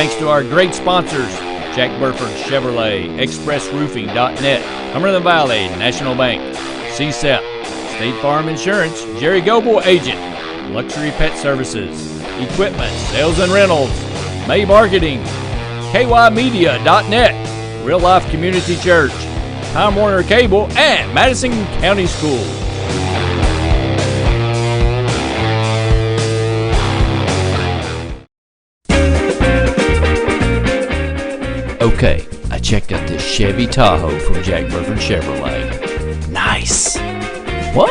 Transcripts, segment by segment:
thanks to our great sponsors, Jack Burford Chevrolet, ExpressRoofing.net, Cumberland Valley National Bank, CSEP, State Farm Insurance, Jerry Goble Agent, Luxury Pet Services, Equipment, Sales and Rentals, May Marketing, KYmedia.net, Real Life Community Church, Time Warner Cable, and Madison County Schools. Okay, I checked out this Chevy Tahoe from Jack Burford Chevrolet. Nice. What?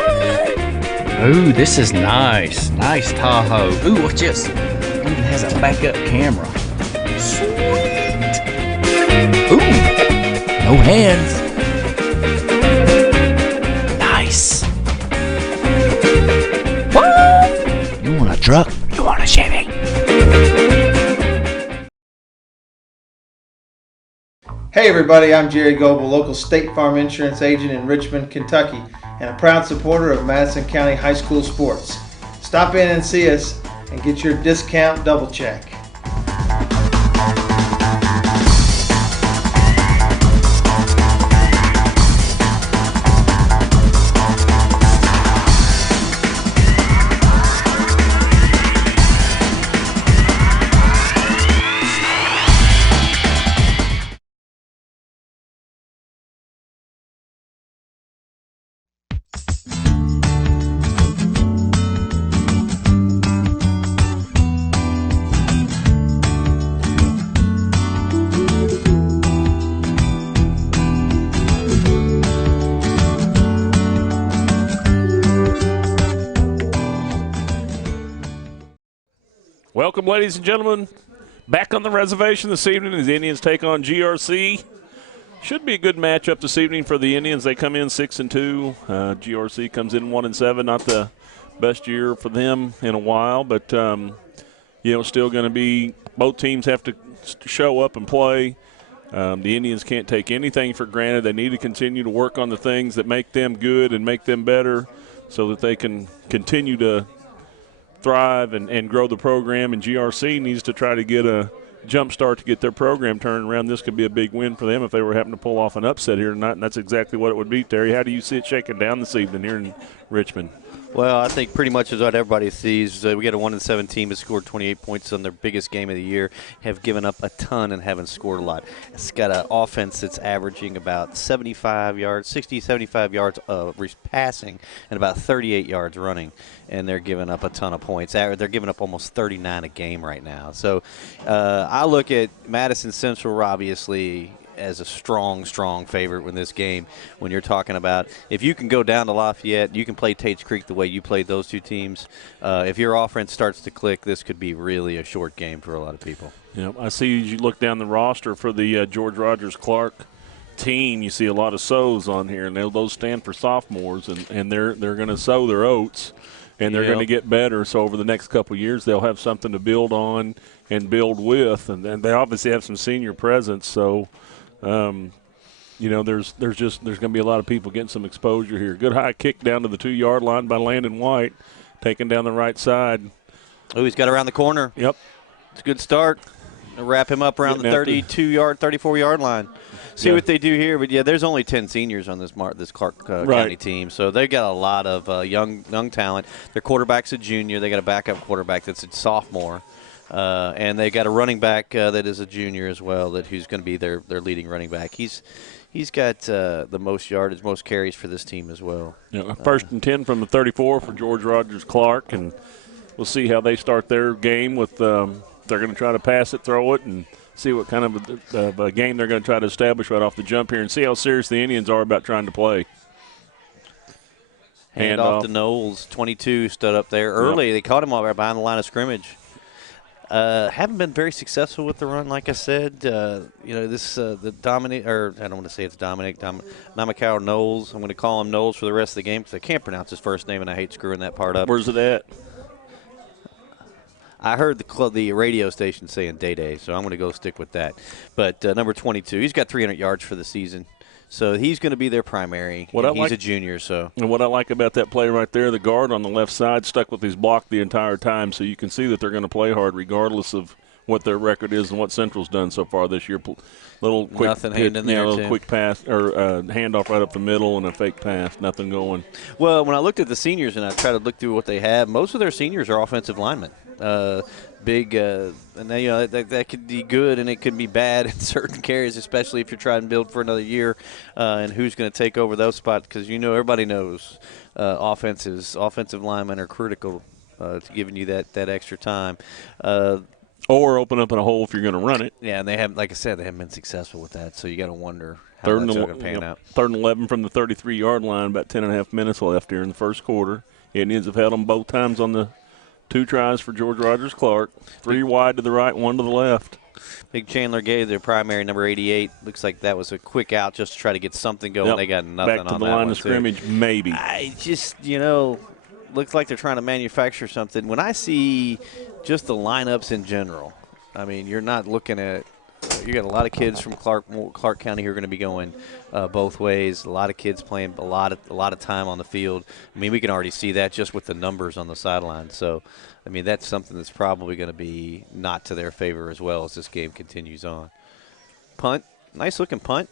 Ooh, this is nice. Nice Tahoe. Ooh, watch this. It even has a backup camera. Sweet. Ooh, no hands. Nice. What? You want a truck? You want a Chevy? Hey everybody, I'm Jerry Goble, local State Farm Insurance agent in Richmond, Kentucky, and a proud supporter of Madison County High School sports. Stop in and see us and get your discount double check. Welcome, ladies and gentlemen, back on the reservation this evening as the Indians take on GRC. Should be a good matchup this evening for the Indians. They come in 6-2. GRC comes in 1-7. Not the best year for them in a while, but still going to be. Both teams have to show up and play. The Indians can't take anything for granted. They need to continue to work on the things that make them good and make them better, so that they can continue to thrive and grow the program, and GRC needs to try to get a jump start to get their program turned around. This could be a big win for them if they were having to pull off an upset here tonight, and that's exactly what it would be, Terry. How do you see it shaking down this evening here in Richmond? Well, I think pretty much is what everybody sees. We got a 1-7 team that scored 28 points on their biggest game of the year, have given up a ton and haven't scored a lot. It's got an offense that's averaging about 75 yards passing and about 38 yards running, and they're giving up a ton of points. They're giving up almost 39 a game right now. So I look at Madison Central, obviously, as a strong favorite in this game. When you're talking about if you can go down to Lafayette, you can play Tates Creek the way you played those two teams. If your offense starts to click, this could be really a short game for a lot of people. Yeah, I see as you look down the roster for the George Rogers Clark team, you see a lot of sows on here, and those stand for sophomores, and they're going to sow their oats, and they're going to get better. So over the next couple of years, they'll have something to build on and build with, and they obviously have some senior presence. So there's going to be a lot of people getting some exposure here. Good high kick down to the 2-yard line by Landon White, taking down the right side. Oh, he's got around the corner. Yep. It's a good start. They'll wrap him up around the 32-yard, 34-yard line. See what they do here. But, yeah, there's only 10 seniors on this Clark County team. So they've got a lot of young talent. Their quarterback's a junior. They got a backup quarterback that's a sophomore. And they got a running back that is a junior as well, who's going to be their leading running back. He's got the most yardage, most carries for this team as well. Yeah, first and 10 from the 34 for George Rogers Clark, and we'll see how they start their game with they're going to try to pass it, throw it, and see what kind of a game they're going to try to establish right off the jump here and see how serious the Indians are about trying to play. Hand off to Knowles. 22 stood up there early. Yep. They caught him right behind the line of scrimmage. Haven't been very successful with the run, like I said. The Dominic, or I don't want to say it's Dominic, Namakawa Knowles. I'm going to call him Knowles for the rest of the game because I can't pronounce his first name and I hate screwing that part up. Where's it at? I heard the radio station saying Day, so I'm going to go stick with that. But number 22, he's got 300 yards for the season. So he's going to be their primary. He's a junior. And what I like about that play right there, the guard on the left side stuck with his block the entire time, so you can see that they're going to play hard regardless of what their record is and what Central's done so far this year. Little quick Nothing hand in there, little too. quick pass or handoff right up the middle and a fake pass. Nothing going. Well, when I looked at the seniors and I tried to look through what they have, most of their seniors are offensive linemen. Big, and that could be good and it could be bad in certain carries, especially if you're trying to build for another year, and who's going to take over those spots, because everybody knows offensive linemen are critical to giving you that extra time. Or open up in a hole if you're going to run it. Yeah, and they have, like I said, they haven't been successful with that, so you got to wonder how that's going to pan out. 3rd and 11 from the 33-yard line, about 10.5 minutes left here in the first quarter. Indians have held them both times on the 2 tries for George Rogers Clark. 3 wide to the right, 1 to the left. Big Chandler gave their primary number 88. Looks like that was a quick out just to try to get something going. Yep. They got nothing back to on the that line one of scrimmage, maybe. I just, looks like they're trying to manufacture something. When I see just the lineups in general, I mean, you're not looking at you got a lot of kids from Clark County who are going to be going both ways. A lot of kids playing a lot of time on the field. I mean, we can already see that just with the numbers on the sideline. So, I mean, that's something that's probably going to be not to their favor as well as this game continues on. Punt, nice looking punt.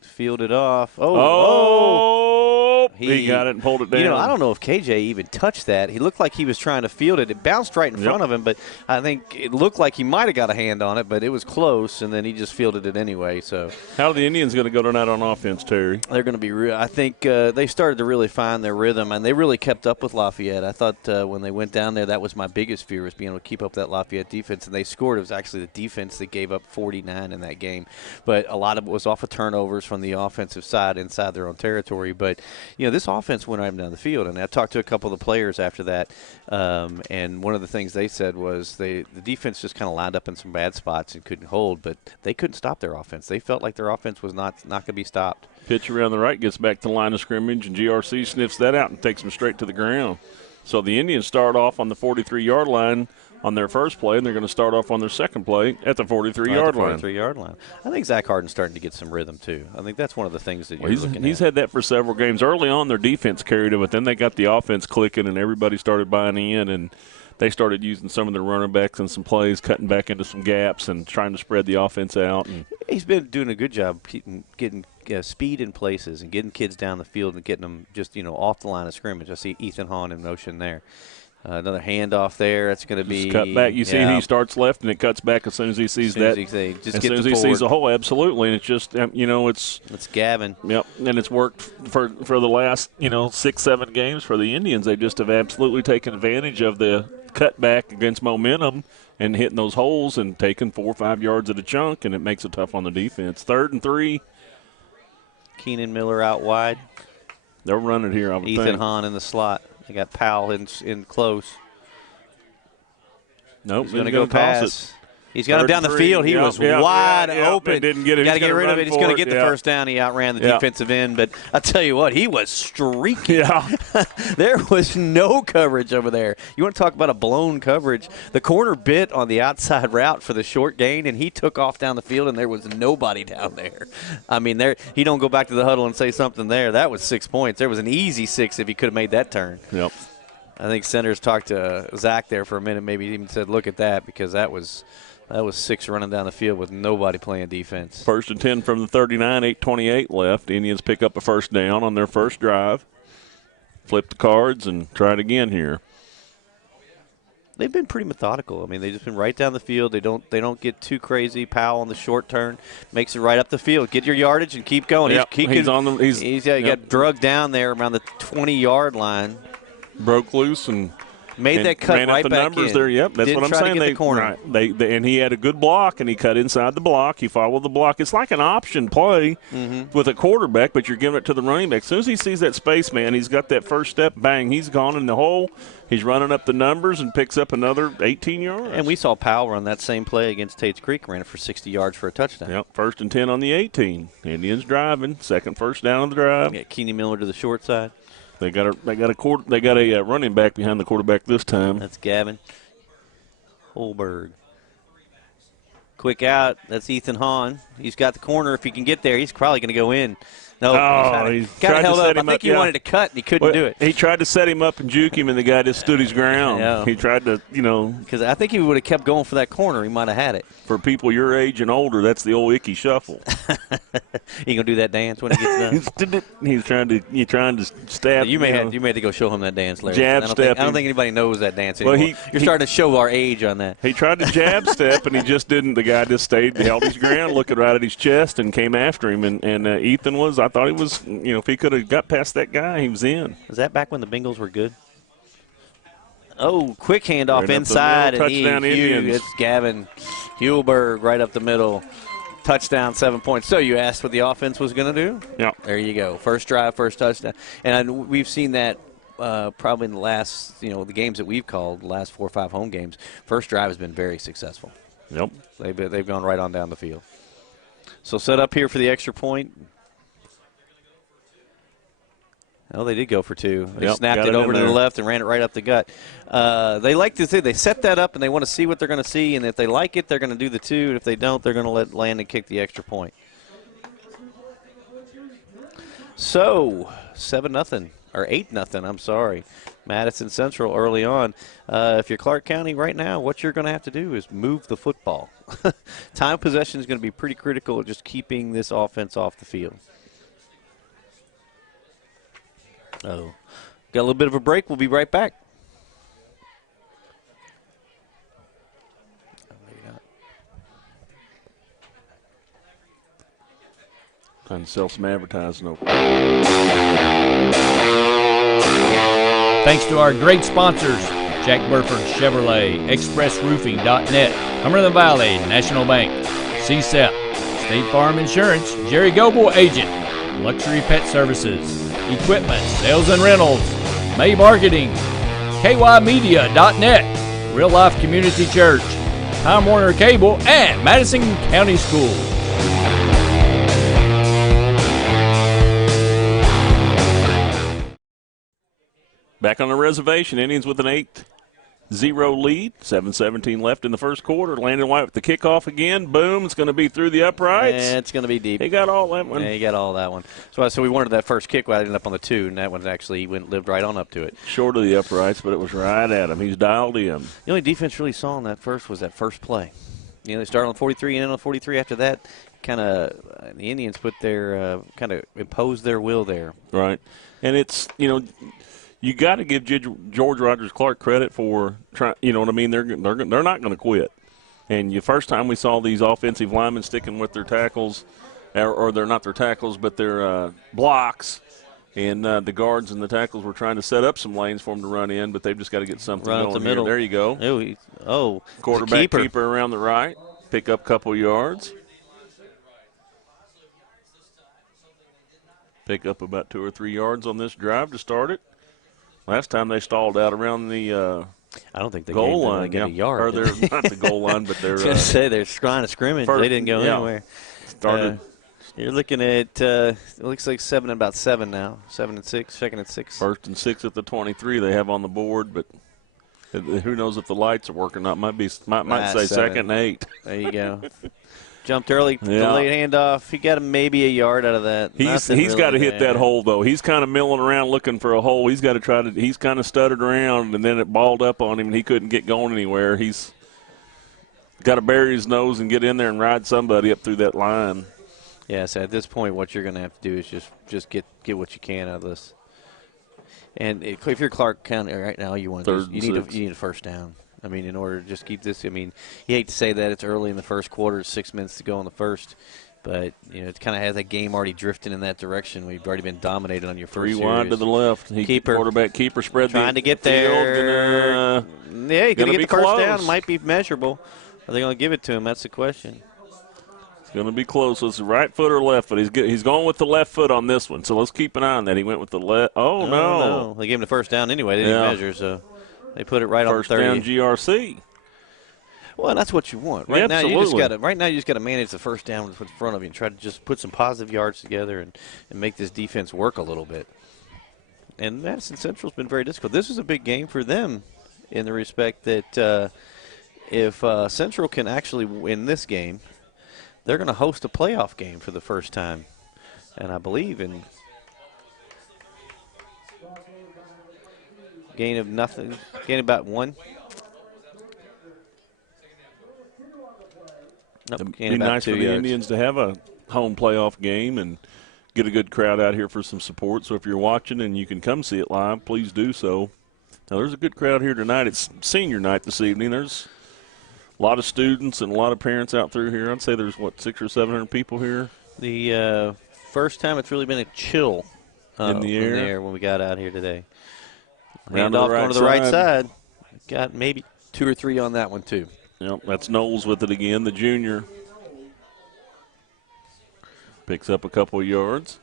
Fielded off. He got it and pulled it down. I don't know if KJ even touched that. He looked like he was trying to field it. It bounced right in front of him, but I think it looked like he might have got a hand on it, but it was close, and then he just fielded it anyway. So, how are the Indians going to go tonight on offense, Terry? They're going to be real. I think they started to really find their rhythm, and they really kept up with Lafayette. I thought when they went down there, that was my biggest fear, was being able to keep up that Lafayette defense, and they scored. It was actually the defense that gave up 49 in that game, but a lot of it was off of turnovers from the offensive side inside their own territory. But, this offense went right down the field, and I talked to a couple of the players after that, and one of the things they said was the defense just kind of lined up in some bad spots and couldn't hold, but they couldn't stop their offense. They felt like their offense was not going to be stopped. Pitch around the right, gets back to the line of scrimmage, and GRC sniffs that out and takes them straight to the ground. So the Indians start off on the 43-yard line on their first play, and they're going to start off on their second play at the 43-yard line. 43-yard line. I think Zach Harden's starting to get some rhythm, too. I think that's one of the things that you're looking at. He's had that for several games. Early on, their defense carried it, but then they got the offense clicking, and everybody started buying in, and they started using some of their running backs and some plays, cutting back into some gaps and trying to spread the offense out. And he's been doing a good job getting speed in places and getting kids down the field and getting them just, off the line of scrimmage. I see Ethan Hahn in motion there. Another handoff there. That's going to be cut back. You see, he starts left and it cuts back as soon as he sees that. As soon as he sees the hole, absolutely. And it's just, it's Gavin. Yep, and it's worked for the last 6-7 games for the Indians. They just have absolutely taken advantage of the cutback against momentum and hitting those holes and taking 4 or 5 yards at a chunk, and it makes it tough on the defense. 3rd and 3. Keenan Miller out wide. They'll run it here, I would think. Ethan Hahn in the slot. They got Powell in close. Nope, he's going to go pass. He's got him down the field. He was wide open. Didn't get it. Got to get rid of it. He's going to get the first down. He outran the defensive end. But I tell you what, he was streaking. Yeah. There was no coverage over there. You want to talk about a blown coverage? The corner bit on the outside route for the short gain, and he took off down the field, and there was nobody down there. I mean, he don't go back to the huddle and say something there. That was 6 points. There was an easy 6 if he could have made that turn. Yep. I think Centers talked to Zach there for a minute, maybe even said, look at that, because that was 6 running down the field with nobody playing defense. 1st and 10 from the 39, 8:28 left. Indians pick up a first down on their first drive. Flip the cards and try it again here. They've been pretty methodical. I mean, they've just been right down the field. They don't get too crazy. Powell on the short turn makes it right up the field. Get your yardage and keep going. Yep. He got drugged down there around the 20-yard line. Broke loose and made that cut ran right up the back numbers in. there. Yep, that's Didn't what I'm try saying. To get the corner. And he had a good block, and he cut inside the block. He followed the block. It's like an option play with a quarterback, but you're giving it to the running back. As soon as he sees that space, man, he's got that first step. Bang, he's gone in the hole. He's running up the numbers and picks up another 18 yards. And we saw Powell run that same play against Tate's Creek, ran it for 60 yards for a touchdown. Yep, 1st and 10 on the 18. Indians driving. Second first down on the drive. Got Keenan Miller to the short side. They got a running back behind the quarterback this time. That's Gavin Holberg. Quick out. That's Ethan Hahn. He's got the corner. If he can get there, he's probably going to go in. No, he got tried held to up. set I him think up, he wanted to cut, and he couldn't do it. He tried to set him up and juke him, and the guy just stood his ground. Yeah. He tried to, Because I think he would have kept going for that corner. He might have had it. For people your age and older, that's the old icky shuffle. He gonna do that dance when he gets done. He's trying to stab. You may have to go show him that dance, Larry. Jab I step. don't think anybody knows that dance anymore. Well, You're starting to show our age on that. He tried to jab step, and he just didn't. The guy just stayed, held his ground, looking right at his chest, and came after him. And Ethan was, I thought he was, if he could have got past that guy, he was in. Was that back when the Bengals were good? Oh, quick handoff Right inside, and touchdown Indians. it's Gavin Hulberg right up the middle. Touchdown, 7 points. So you asked what the offense was going to do? Yeah. There you go. First drive, first touchdown. And we've seen that probably in the last, the games that we've called, the last 4 or 5 home games. First drive has been very successful. Yep. They've gone right on down the field. So set up here for the extra point. Oh, they did go for 2. They snapped it over to the left and ran it right up the gut. They like to say they set that up and they want to see what they're going to see, and if they like it, they're going to do the 2, and if they don't, they're going to let Landon kick the extra point. So 7-0 or 8-0. I'm sorry, Madison Central early on. If you're Clark County right now, what you're going to have to do is move the football. Time possession is going to be pretty critical at just keeping this offense off the field. Oh, got a little bit of a break. We'll be right back. Oh, maybe not. Trying to sell some advertising over. Thanks to our great sponsors, Jack Burford Chevrolet, ExpressRoofing.net, Cumberland Valley National Bank, CSEP, State Farm Insurance, Jerry Goble Agent, Luxury Pet Services, Equipment, Sales and Rentals, May Marketing, KYmedia.net, Real Life Community Church, Time Warner Cable, and Madison County Schools. Back on the reservation, Indians with an 8-0 lead. 7:17 left in the first quarter. Landon White with the kickoff again. Boom, it's going to be through the uprights. Yeah, it's going to be deep. He got all that one. Yeah, he got all that one. So we wanted that first kick. I ended up on the 2, and that one actually lived right on up to it. Short of the uprights, but it was right at him. He's dialed in. The only defense really saw in that first was that first play. They started on 43 and ended on 43 after that. The Indians put their kind of imposed their will there. Right. And it's, you got to give George Rogers Clark credit for trying. You know what I mean? They're not going to quit. And the first time we saw these offensive linemen sticking with their tackles, or they're not their tackles, but their blocks, and the guards and the tackles were trying to set up some lanes for them to run in, but they've just got to get something Run going up the here. middle. There you go. Quarterback keeper around the right, pick up a couple yards. Pick up about 2 or 3 yards on this drive to start it. Last time they stalled out around the I don't think they goal line. a yard. Or they're not the goal line, but they're. I was going to say they're trying to scrimmage. They didn't go anywhere. Started. You're looking at it looks like 7 now. 7 and 6, second and 6. 1st and 6 at the 23 they have on the board, but who knows if the lights are working or not. Might say 2nd and 8. There you go. Jumped early, delayed handoff. He got maybe a yard out of that. He's got to hit that hole, though. He's kind of milling around looking for a hole. He's got to try to – he's kind of stuttered around, and then it balled up on him, and he couldn't get going anywhere. He's got to bury his nose and get in there and ride somebody up through that line. Yeah, so at this point what you're going to have to do is just get what you can out of this. And if you're Clark County right now, you need a first down. I mean, in order to just keep this, I mean, you hate to say that it's early in the first quarter, 6 minutes to go in the first, but, it kind of has that game already drifting in that direction. We've already been dominated on your first 3 wide to the left. Quarterback keeper spread trying to get there. You're going to get the first down. Might be measurable. Are they going to give it to him? That's the question. It's going to be close. So it's the right foot or left foot. He's going with the left foot on this one, so let's keep an eye on that. He went with the left. Oh, no. They gave him the first down anyway. They didn't measure, so. They put it right on the 30. First down GRC. Well, that's what you want. Right now, you just got to manage the first down in front of you and try to just put some positive yards together and make this defense work a little bit. And Madison Central's been very difficult. This is a big game for them in the respect that if Central can actually win this game, they're going to host a playoff game for the first time. And I believe in gain of nothing, gain about 1. Nope, It'd gain be about nice 2 for the yards. Indians to have a home playoff game and get a good crowd out here for some support. So if you're watching and you can come see it live, please do so. Now, there's a good crowd here tonight. It's senior night this evening. There's a lot of students and a lot of parents out through here. I'd say there's, 600 or 700 people here. The first time it's really been a chill In the air. when we got out here today. Round Hand to the off right going to the right side. side. Got maybe 2 or 3 on that one, too. Yep, that's Knowles with it again, the junior. Picks up a couple of yards.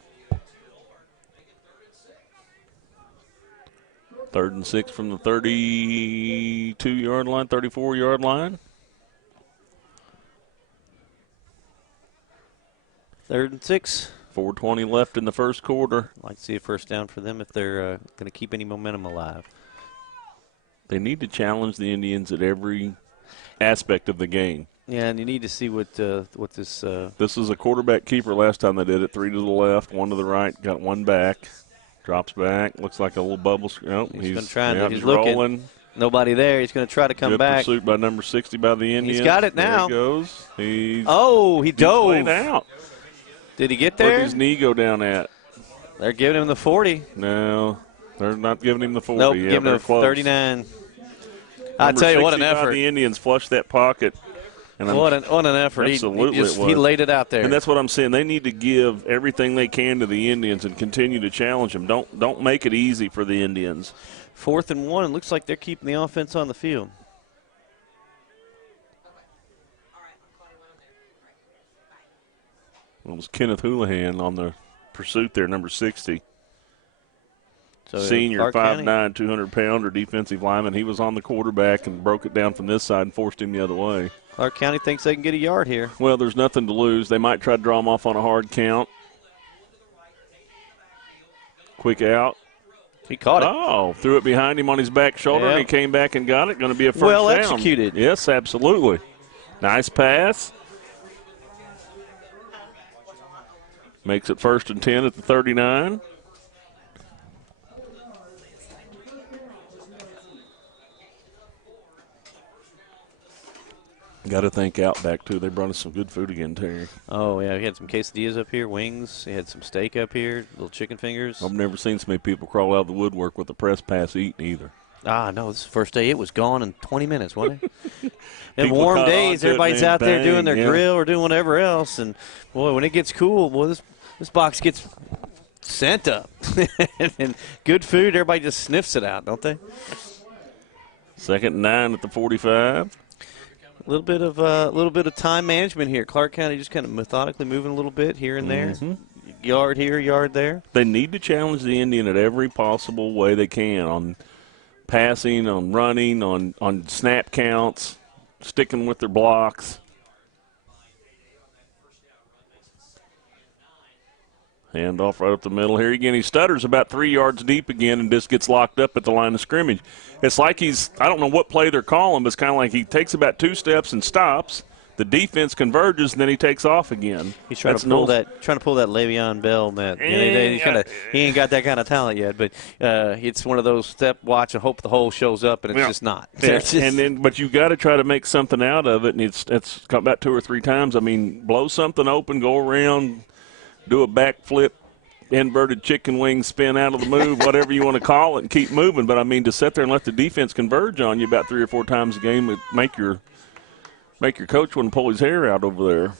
3rd and 6 from the 32-yard line, 34-yard line. 3rd and 6. 4:20 left in the first quarter. I'd like to see a first down for them if they're going to keep any momentum alive. They need to challenge the Indians at every aspect of the game. Yeah, and you need to see what this. This is a quarterback keeper last time they did it. 3 to the left, 1 to the right, got 1 back. Drops back, looks like a little bubble. Oh, he's he's looking. rolling. Nobody there. He's going to try to come Good back. pursuit by number 60 by the Indians. He's got it now. There he goes. He He dove. laid out. Did he get Where'd there? his knee go down at? They're giving him the 40. No, they're not giving him the 40. Nope, Yeah, giving him very the close. 39. I Number tell you, what 60 an by effort. The Indians flushed that pocket. And What an effort. Absolutely it was. He laid it out there. And that's what I'm saying. They need to give everything they can to the Indians and continue to challenge them. Don't make it easy for the Indians. 4th and 1. It looks like they're keeping the offense on the field. It was Kenneth Houlihan on the pursuit there, number 60. So Senior, Clark County- 5'9", 200-pounder defensive lineman. He was on the quarterback and broke it down from this side and forced him the other way. Clark County thinks they can get a yard here. Well, there's nothing to lose. They might try to draw him off on a hard count. Quick out. He caught it. Oh, threw it behind him on his back shoulder, Yeah. and he came back and got it. Going to be a first Well down. executed. Yes, absolutely. Nice pass. Makes it 1st and 10 at the 39. Got to thank Outback, too. They brought us some good food again, Terry. Oh, yeah. We had some quesadillas up here, wings. We had some steak up here, little chicken fingers. I've never seen so many people crawl out of the woodwork with a press pass eating either. No, this is the first day. It was gone in 20 minutes, wasn't it? In People warm caught days, onto it, everybody's man. out there doing Bang, their yeah. grill or doing whatever else. And, boy, when it gets cool, boy, this box gets sent up. And good food, everybody just sniffs it out, don't they? 2nd and 9 at the 45. A little bit of time management here. Clark County just kind of methodically moving a little bit here and there. Yard here, yard there. They need to challenge the Indian at every possible way they can on passing, on running, on snap counts, sticking with their blocks. Hand off right up the middle here again. He stutters about 3 yards deep again and just gets locked up at the line of scrimmage. It's like I don't know what play they're calling, but it's kind of like he takes about 2 steps and stops. The defense converges, and then he takes off again. He's trying to pull that Le'Veon Bell, man. He ain't got that kind of talent yet, but it's one of those step, watch, and hope the hole shows up, and it's just not. But you got to try to make something out of it, and it's come about 2 or 3 times. I mean, blow something open, go around, do a backflip, inverted chicken wing spin out of the move, whatever you want to call it, and keep moving. But, I mean, to sit there and let the defense converge on you about 3 or 4 times a game would make your coach want to pull his hair out over there.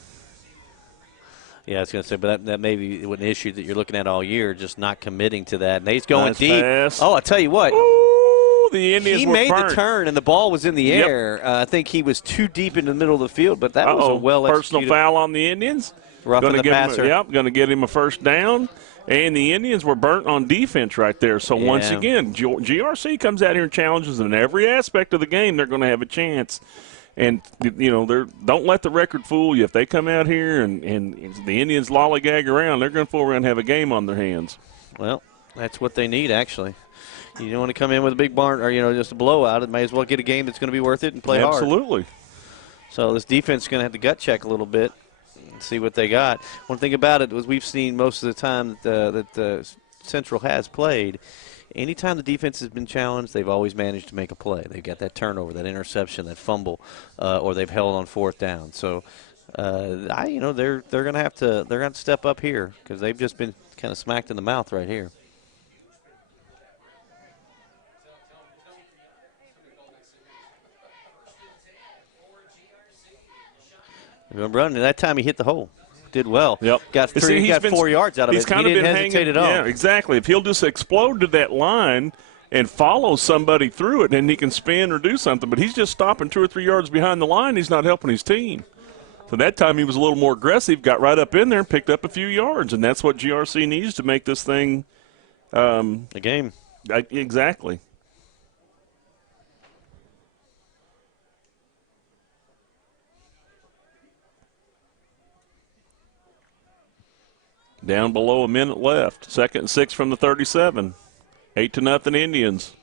Yeah, I was going to say, but that may be an issue that you're looking at all year, just not committing to that. And he's going deep. Pass. Oh, I tell you what. Ooh, the Indians he were made burnt. the turn, and the ball was in the air. I think he was too deep in the middle of the field, but that was a well-executed. Personal foul on the Indians. Roughing the passer. Going to get him a first down. And the Indians were burnt on defense right there. So, once again, GRC comes out here and challenges them in every aspect of the game. They're going to have a chance. And, don't let the record fool you. If they come out here and the Indians lollygag around, they're going to fool around and have a game on their hands. Well, that's what they need, actually. You don't want to come in with a big barn or, just a blowout. It may as well get a game that's going to be worth it and play hard. Absolutely. So this defense is going to have to gut check a little bit. see what they got. One thing about it was we've seen most of the time that Central has played, anytime the defense has been challenged, they've always managed to make a play. They've got that turnover, that interception, that fumble, or they've held on fourth down. So, they're going to have to step up here because they've just been kind of smacked in the mouth right here. Running, and that time he hit the hole. Did well. Yep. Got 4 yards out of it. He's kind of been hanging. Yeah, exactly. If he'll just explode to that line and follow somebody through it, then he can spin or do something. But he's just stopping 2 or 3 yards behind the line. He's not helping his team. So that time he was a little more aggressive, got right up in there and picked up a few yards. And that's what GRC needs to make this thing a game. Exactly. Down below a minute left. 2nd and 6 from the 37. 8-0 Indians.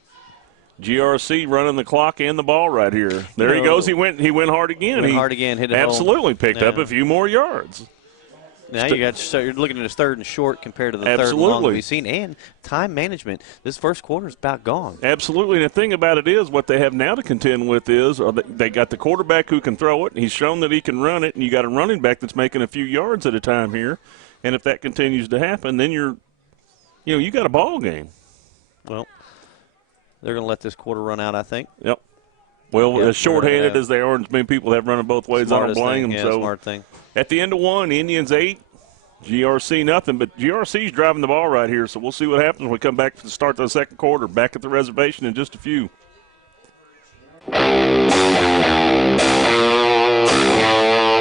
GRC running the clock and the ball right here. There he goes. He went hard again. Hit it absolutely home. Picked up a few more yards. Now you're looking at his 3rd and short compared to the 3rd and long that we've seen. And time management. This first quarter is about gone. Absolutely. And the thing about it is what they have now to contend with is they got the quarterback who can throw it. He's shown that he can run it. And you got a running back that's making a few yards at a time here. And if that continues to happen, then you got a ball game. Well, they're going to let this quarter run out, I think. Yep. Well, as short-handed as they are, and as many people have running both ways, I don't blame them. Yeah, so smart thing. At the end of one, Indians 8, GRC nothing. But GRC's driving the ball right here, so we'll see what happens when we come back to the start of the second quarter. Back at the reservation in just a few.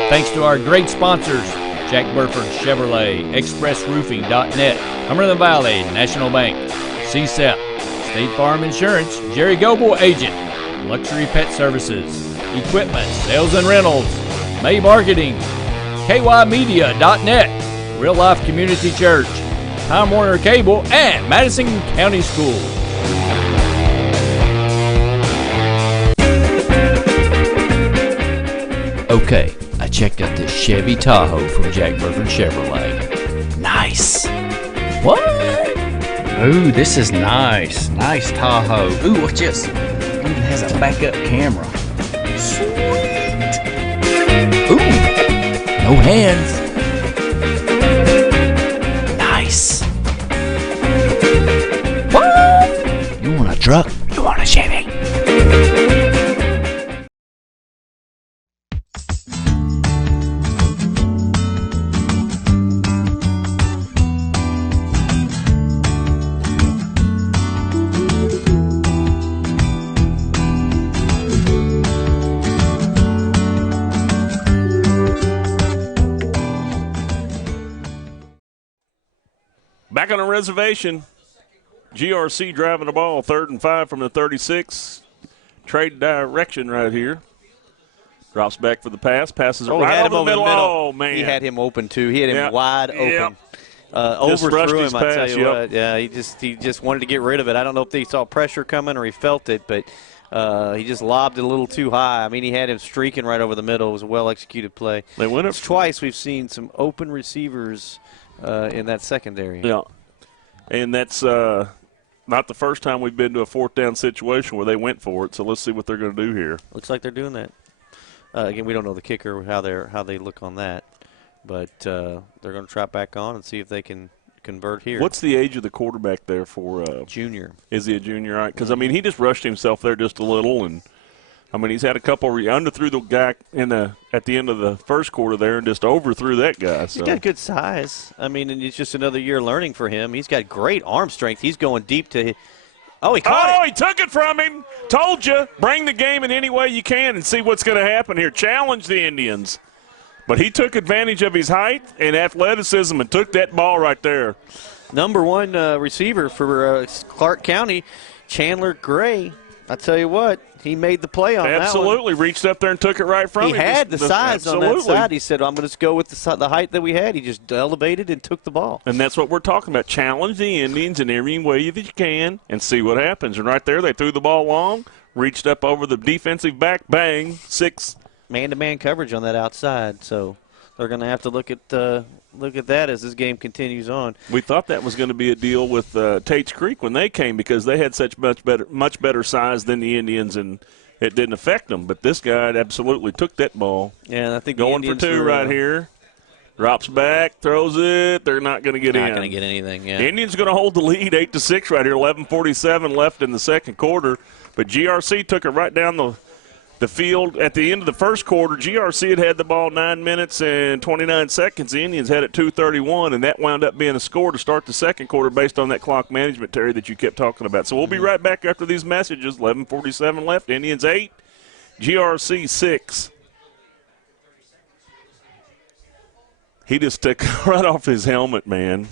Thanks to our great sponsors, Jack Burford Chevrolet, ExpressRoofing.net, Cumberland Valley National Bank, CSEP, State Farm Insurance, Jerry Goble Agent, Luxury Pet Services, Equipment, Sales and Rentals, May Marketing, KYMedia.net, Real Life Community Church, Time Warner Cable, and Madison County Schools. Okay, I checked out this Chevy Tahoe from Jack Burford Chevrolet. Nice. What? Ooh, this is nice. Nice Tahoe. Ooh, watch this. It even has a backup camera. Sweet. Ooh, no hands. Nice. What? You want a truck? You want a Chevy? Back on the reservation, GRC driving the ball, 3rd and 5 from the 36. Trade direction right here. Drops back for the pass. Passes it right over the middle. Oh, man. He had him open, too. He had him wide open. Yep. Overthrew him, I tell you what. Yeah, he just wanted to get rid of it. I don't know if he saw pressure coming or he felt it, but he just lobbed it a little too high. I mean, he had him streaking right over the middle. It was a well-executed play. They went up. Twice we've seen some open receivers in that secondary. Yeah, and that's not the first time we've been to a 4th down situation where they went for it. So let's see what they're going to do here. Looks like they're doing that. Again, we don't know the kicker how they look on that, but they're going to trap back on and see if they can convert here. What's the age of the quarterback there for junior? Is he a junior? Right? Because I mean, he just rushed himself there just a little, and I mean, he's had a couple. Underthrew the guy at the end of the first quarter there, and just overthrew that guy. So. He's got good size. I mean, and it's just another year learning for him. He's got great arm strength. He's going deep to. Oh, he caught it. Oh, he took it from him. Told you, bring the game in any way you can and see what's going to happen here. Challenge the Indians. But he took advantage of his height and athleticism and took that ball right there. Number 1 receiver for Clark County, Chandler Gray. I tell you what, he made the play on that one. Absolutely, reached up there and took it right from him. He had the size on that side. He said, I'm going to go with the height that we had. He just elevated and took the ball. And that's what we're talking about. Challenge the Indians in every way that you can and see what happens. And right there, they threw the ball long, reached up over the defensive back, bang, 6. Man-to-man coverage on that outside, so they're going to have to look at that as this game continues on. We thought that was going to be a deal with Tate's Creek when they came because they had such much better size than the Indians, and it didn't affect them. But this guy absolutely took that ball. Yeah, and I think going for two right here. Drops back, throws it. They're not going to get in. Not going to get anything, yeah. The Indians going to hold the lead 8-6 right here, 11:47 left in the second quarter. But GRC took it right down the field at the end of the first quarter. GRC had the ball 9 minutes and 29 seconds. The Indians had it 2:31, and that wound up being a score to start the second quarter based on that clock management, Terry, that you kept talking about. So we'll be right back after these messages. 11:47 left. Indians 8, GRC 6. He just took right off his helmet, man.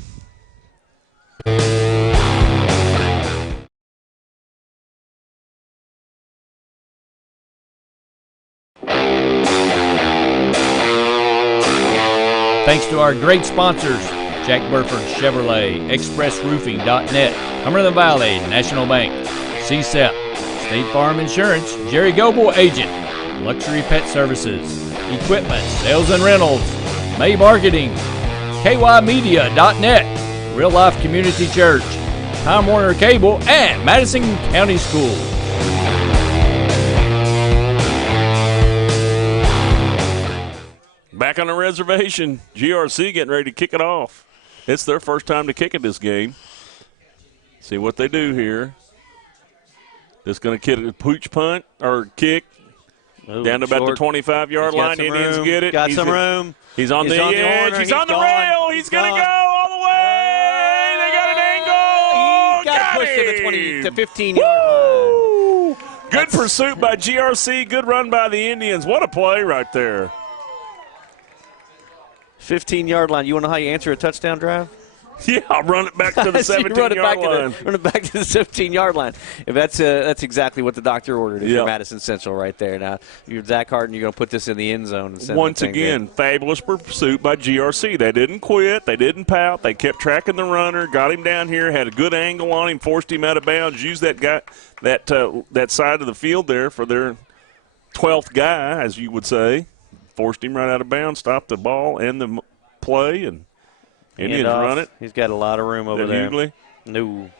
Thanks to our great sponsors, Jack Burford Chevrolet, ExpressRoofing.net, Cumberland Valley National Bank, CSEP, State Farm Insurance, Jerry Goble Agent, Luxury Pet Services, Equipment, Sales and Rentals, May Marketing, KYmedia.net, Real Life Community Church, Time Warner Cable, and Madison County Schools. Back on the reservation, GRC getting ready to kick it off. It's their first time to kick it this game. See what they do here. Just going to kick a pooch punt or kick. Down to about the 25-yard line. Indians get it. Got some room. He's on the edge. He's on the rail. He's going to go all the way. They got an angle. He got pushed to the 20 to 15-yard line. Good pursuit by GRC. Good run by the Indians. What a play right there. 15-yard line. You want to know how you answer a touchdown drive? Yeah, I'll run it back to the 17-yard line. Run it back to the 17-yard line. If that's exactly what the doctor ordered. If you're Madison Central right there. Now, you're Zach Harden, you're going to put this in the end zone. Once again, fabulous pursuit by GRC. They didn't quit. They didn't pout. They kept tracking the runner, got him down here, had a good angle on him, forced him out of bounds, used that guy, that side of the field there for their 12th guy, as you would say. Forced him right out of bounds, stopped the ball and the play, and Indians run it. He's got a lot of room over there. Hughley? No.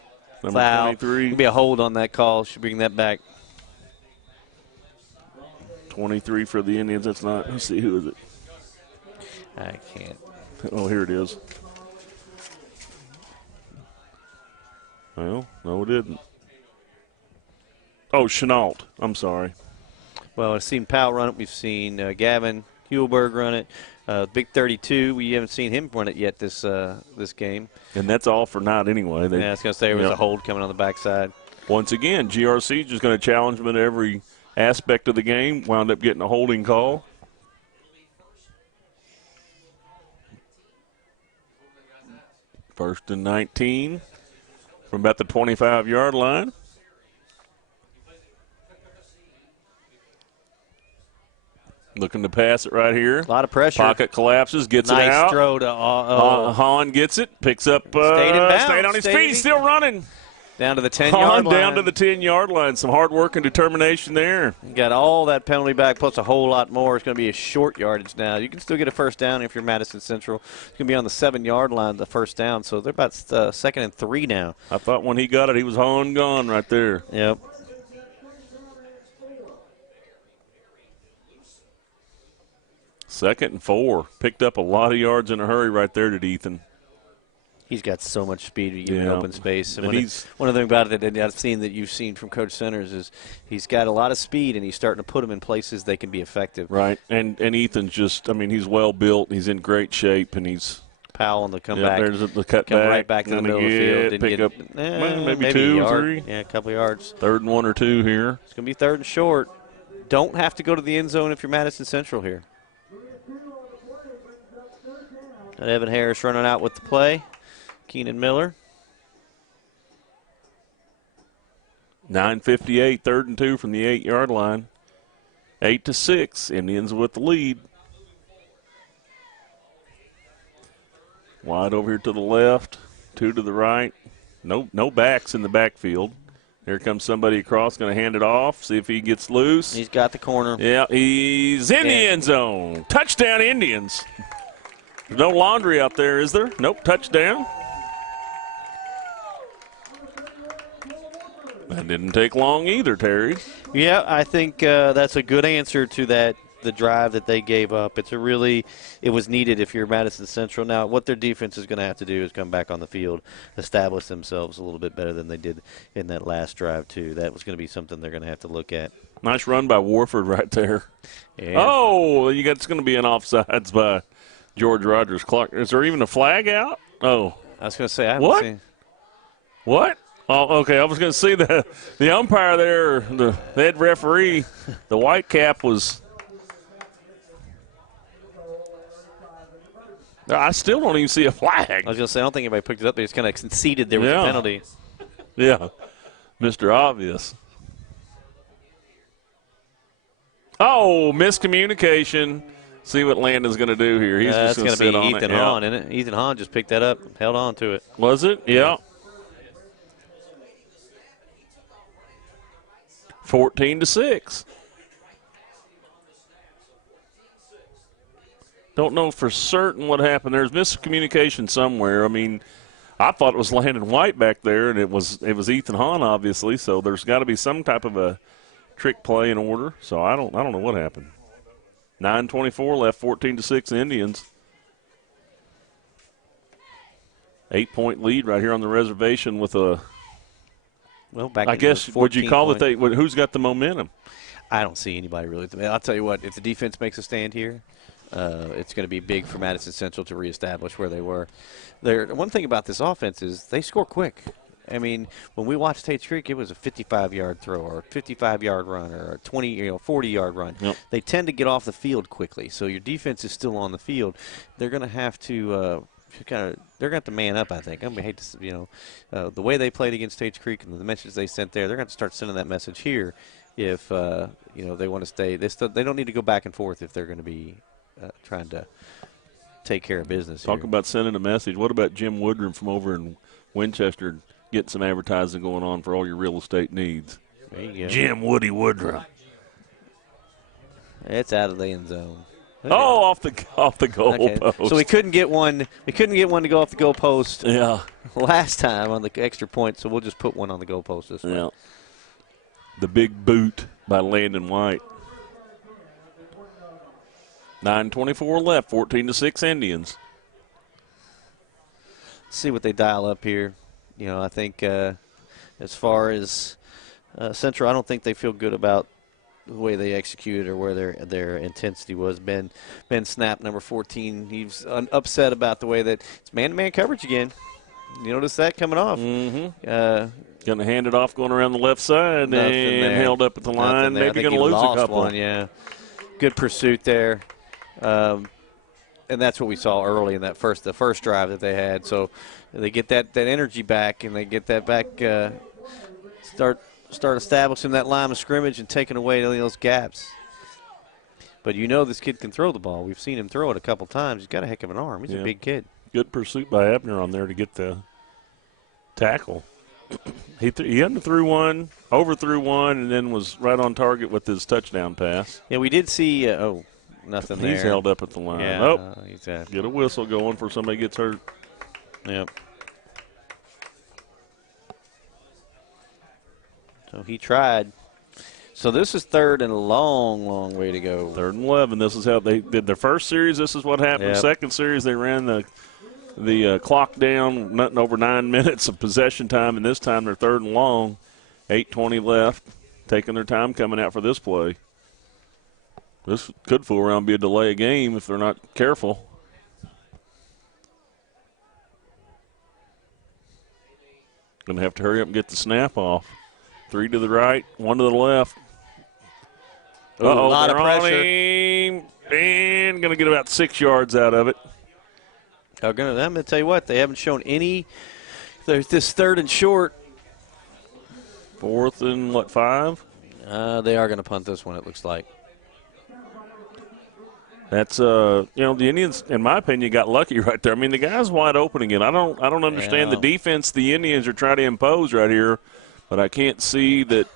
Number Foul. 23. Could be a hold on that call. Should bring that back. 23 for the Indians. That's not. Let's see, who is it? I can't. Oh, here it is. Well, no, it didn't. Oh, Chenault. I'm sorry. Well, I've seen Powell run it. We've seen Gavin Huelberg run it. Big 32, we haven't seen him run it yet this game. And that's all for not anyway. I was going to say there was a hold coming on the backside. Once again, GRC just going to challenge them in every aspect of the game. Wound up getting a holding call. First and 19 from about the 25-yard line. Looking to pass it right here. A lot of pressure. Pocket collapses, gets it out. Nice throw to Hahn gets it, picks up, stayed on his feet. He's still running. Down to the 10-yard line. Down to the 10-yard line. Some hard work and determination there. You got all that penalty back plus a whole lot more. It's going to be a short yardage now. You can still get a first down if you're Madison Central. It's going to be on the 7-yard line, the first down. So they're about second and 3 now. I thought when he got it, he was hauling gone right there. Yep. Second and 4. Picked up a lot of yards in a hurry right there to Ethan. He's got so much speed in open space. And one of the things about it that I've seen that you've seen from Coach Centers is he's got a lot of speed, and he's starting to put them in places they can be effective. Right. And Ethan's just, he's well built. He's in great shape, and he's – Powell on the comeback. There's the cut come back. Right back to the middle of the field. Didn't pick get, up maybe 2 or 3. Yeah, a couple of yards. 3rd and 1 or 2 here. It's going to be 3rd and short. Don't have to go to the end zone if you're Madison Central here. Got Evan Harris running out with the play. Keenan Miller. 9:58, 3rd and 2 from the 8-yard line. 8-6, Indians with the lead. Wide over here to the left, 2 to the right. No backs in the backfield. Here comes somebody across, going to hand it off, see if he gets loose. He's got the corner. Yeah, he's in the end zone. Touchdown, Indians. There's no laundry out there, is there? Nope, touchdown. That didn't take long either, Terry. Yeah, I think that's a good answer to that. The drive that they gave up. It was needed if you're Madison Central. Now, what their defense is going to have to do is come back on the field, establish themselves a little bit better than they did in that last drive, too. That was going to be something they're going to have to look at. Nice run by Warford right there. Yeah. Oh, it's going to be an offsides by George Rogers Clark. Is there even a flag out? Oh. I was going to say, I haven't What? seen. What? Oh, okay. I was going to see the umpire there, the head referee, the white cap was – I still don't even see a flag. I was going to say, I don't think anybody picked it up. They just kind of conceded there was a penalty. Yeah, Mr. Obvious. Oh, miscommunication. See what Landon's going to do here. He's just going to sit on it. That's going to be Ethan Hahn, isn't it? Ethan Hahn just picked that up, held on to it. Was it? Yeah. 14-6. Don't know for certain what happened. There's miscommunication somewhere. I mean, I thought it was Landon White back there, and it was Ethan Hahn, obviously. So there's got to be some type of a trick play in order. So I don't know what happened. 9:24 left, 14-6 Indians. 8-point lead right here on the reservation with a. Well, I guess would you call it who's got the momentum? I don't see anybody really. I'll tell you what. If the defense makes a stand here. It's going to be big for Madison Central to reestablish where they were. One thing about this offense is they score quick. I mean, when we watched Tate's Creek, it was a 55-yard throw or a 55-yard run or a 40-yard run. Yep. They tend to get off the field quickly, so your defense is still on the field. They're going to have to they're going to have to man up, I think. I mean, I hate to, the way they played against Tate's Creek and the message they sent there, they're going to start sending that message here if they want to stay. They don't need to go back and forth if they're going to be trying to take care of business. Talk about sending a message. What about Jim Woodrum from over in Winchester getting some advertising going on for all your real estate needs? There you go. Jim Woody Woodrum. It's out of the end zone. Okay. Oh, off the goal post. So we couldn't get one. We couldn't get one to go off the goal post. Yeah. Last time on the extra point, so we'll just put one on the goal post this way. Yeah. The big boot by Landon White. 9:24 left, 14-6 Indians. Let's see what they dial up here. I think as far as Central, I don't think they feel good about the way they executed or where their intensity was. Ben Snap, number 14, he's upset about the way that it's man-to-man coverage again. You notice that coming off. Mm-hmm. Going to hand it off going around the lleft side and held up at the line. Maybe going to lose a couple. One, yeah. Good pursuit there. And that's what we saw early in the first drive that they had. So they get that energy back, and they get that back, start establishing that line of scrimmage and taking away those gaps. But this kid can throw the ball. We've seen him throw it a couple times. He's got a heck of an arm. He's a big kid. Good pursuit by Ebner on there to get the tackle. He overthrew one, and then was right on target with his touchdown pass. Yeah, we did see nothing there. He's held up at the line. Yeah, get a whistle going before somebody gets hurt. Yep. So he tried. So this is third and a long, long way to go. 3rd and 11. This is how they did their first series. This is what happened. Yep. Second series, they ran the clock down, nothing over 9 minutes of possession time, and this time they're 3rd and long. 8:20 left, taking their time coming out for this play. This could fool around and be a delay of game if they're not careful. Going to have to hurry up and get the snap off. 3 to the right, 1 to the left. A lot of pressure. And going to get about 6 yards out of it. I'm going to tell you what, they haven't shown any. There's this 3rd and short. 4th and 5? They are going to punt this one, it looks like. That's the Indians, in my opinion, got lucky right there. I mean, the guy's wide open again. I don't understand the defense the Indians are trying to impose right here but I can't see that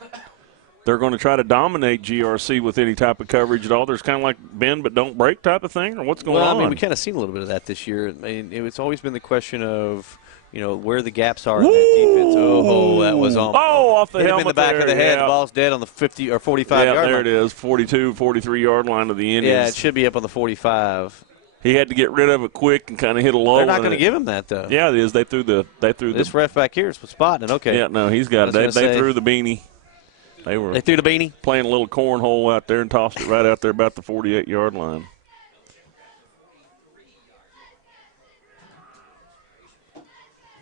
they're going to try to dominate GRC with any type of coverage at all. There's kind of like bend but don't break type of thing, or what's going on? Well, I mean, we kind of seen a little bit of that this year. I mean, it's always been the question of, where the gaps are in that defense. Oh, that was on. Oh, off the hit helmet him in the back there. of the head. Yeah. The ball's dead on the 50 or 45 yard line. There it is, 42, 43-yard line of the Indians. Yeah, it should be up on the 45. He had to get rid of it quick and kind of hit a low. They're not going to give him that, though. Yeah, it is. They threw this ref back here is spotting it. Okay. Yeah, no, he's got it. They threw the beanie. They threw the beanie? Playing a little cornhole out there and tossed it right out there about the 48-yard line.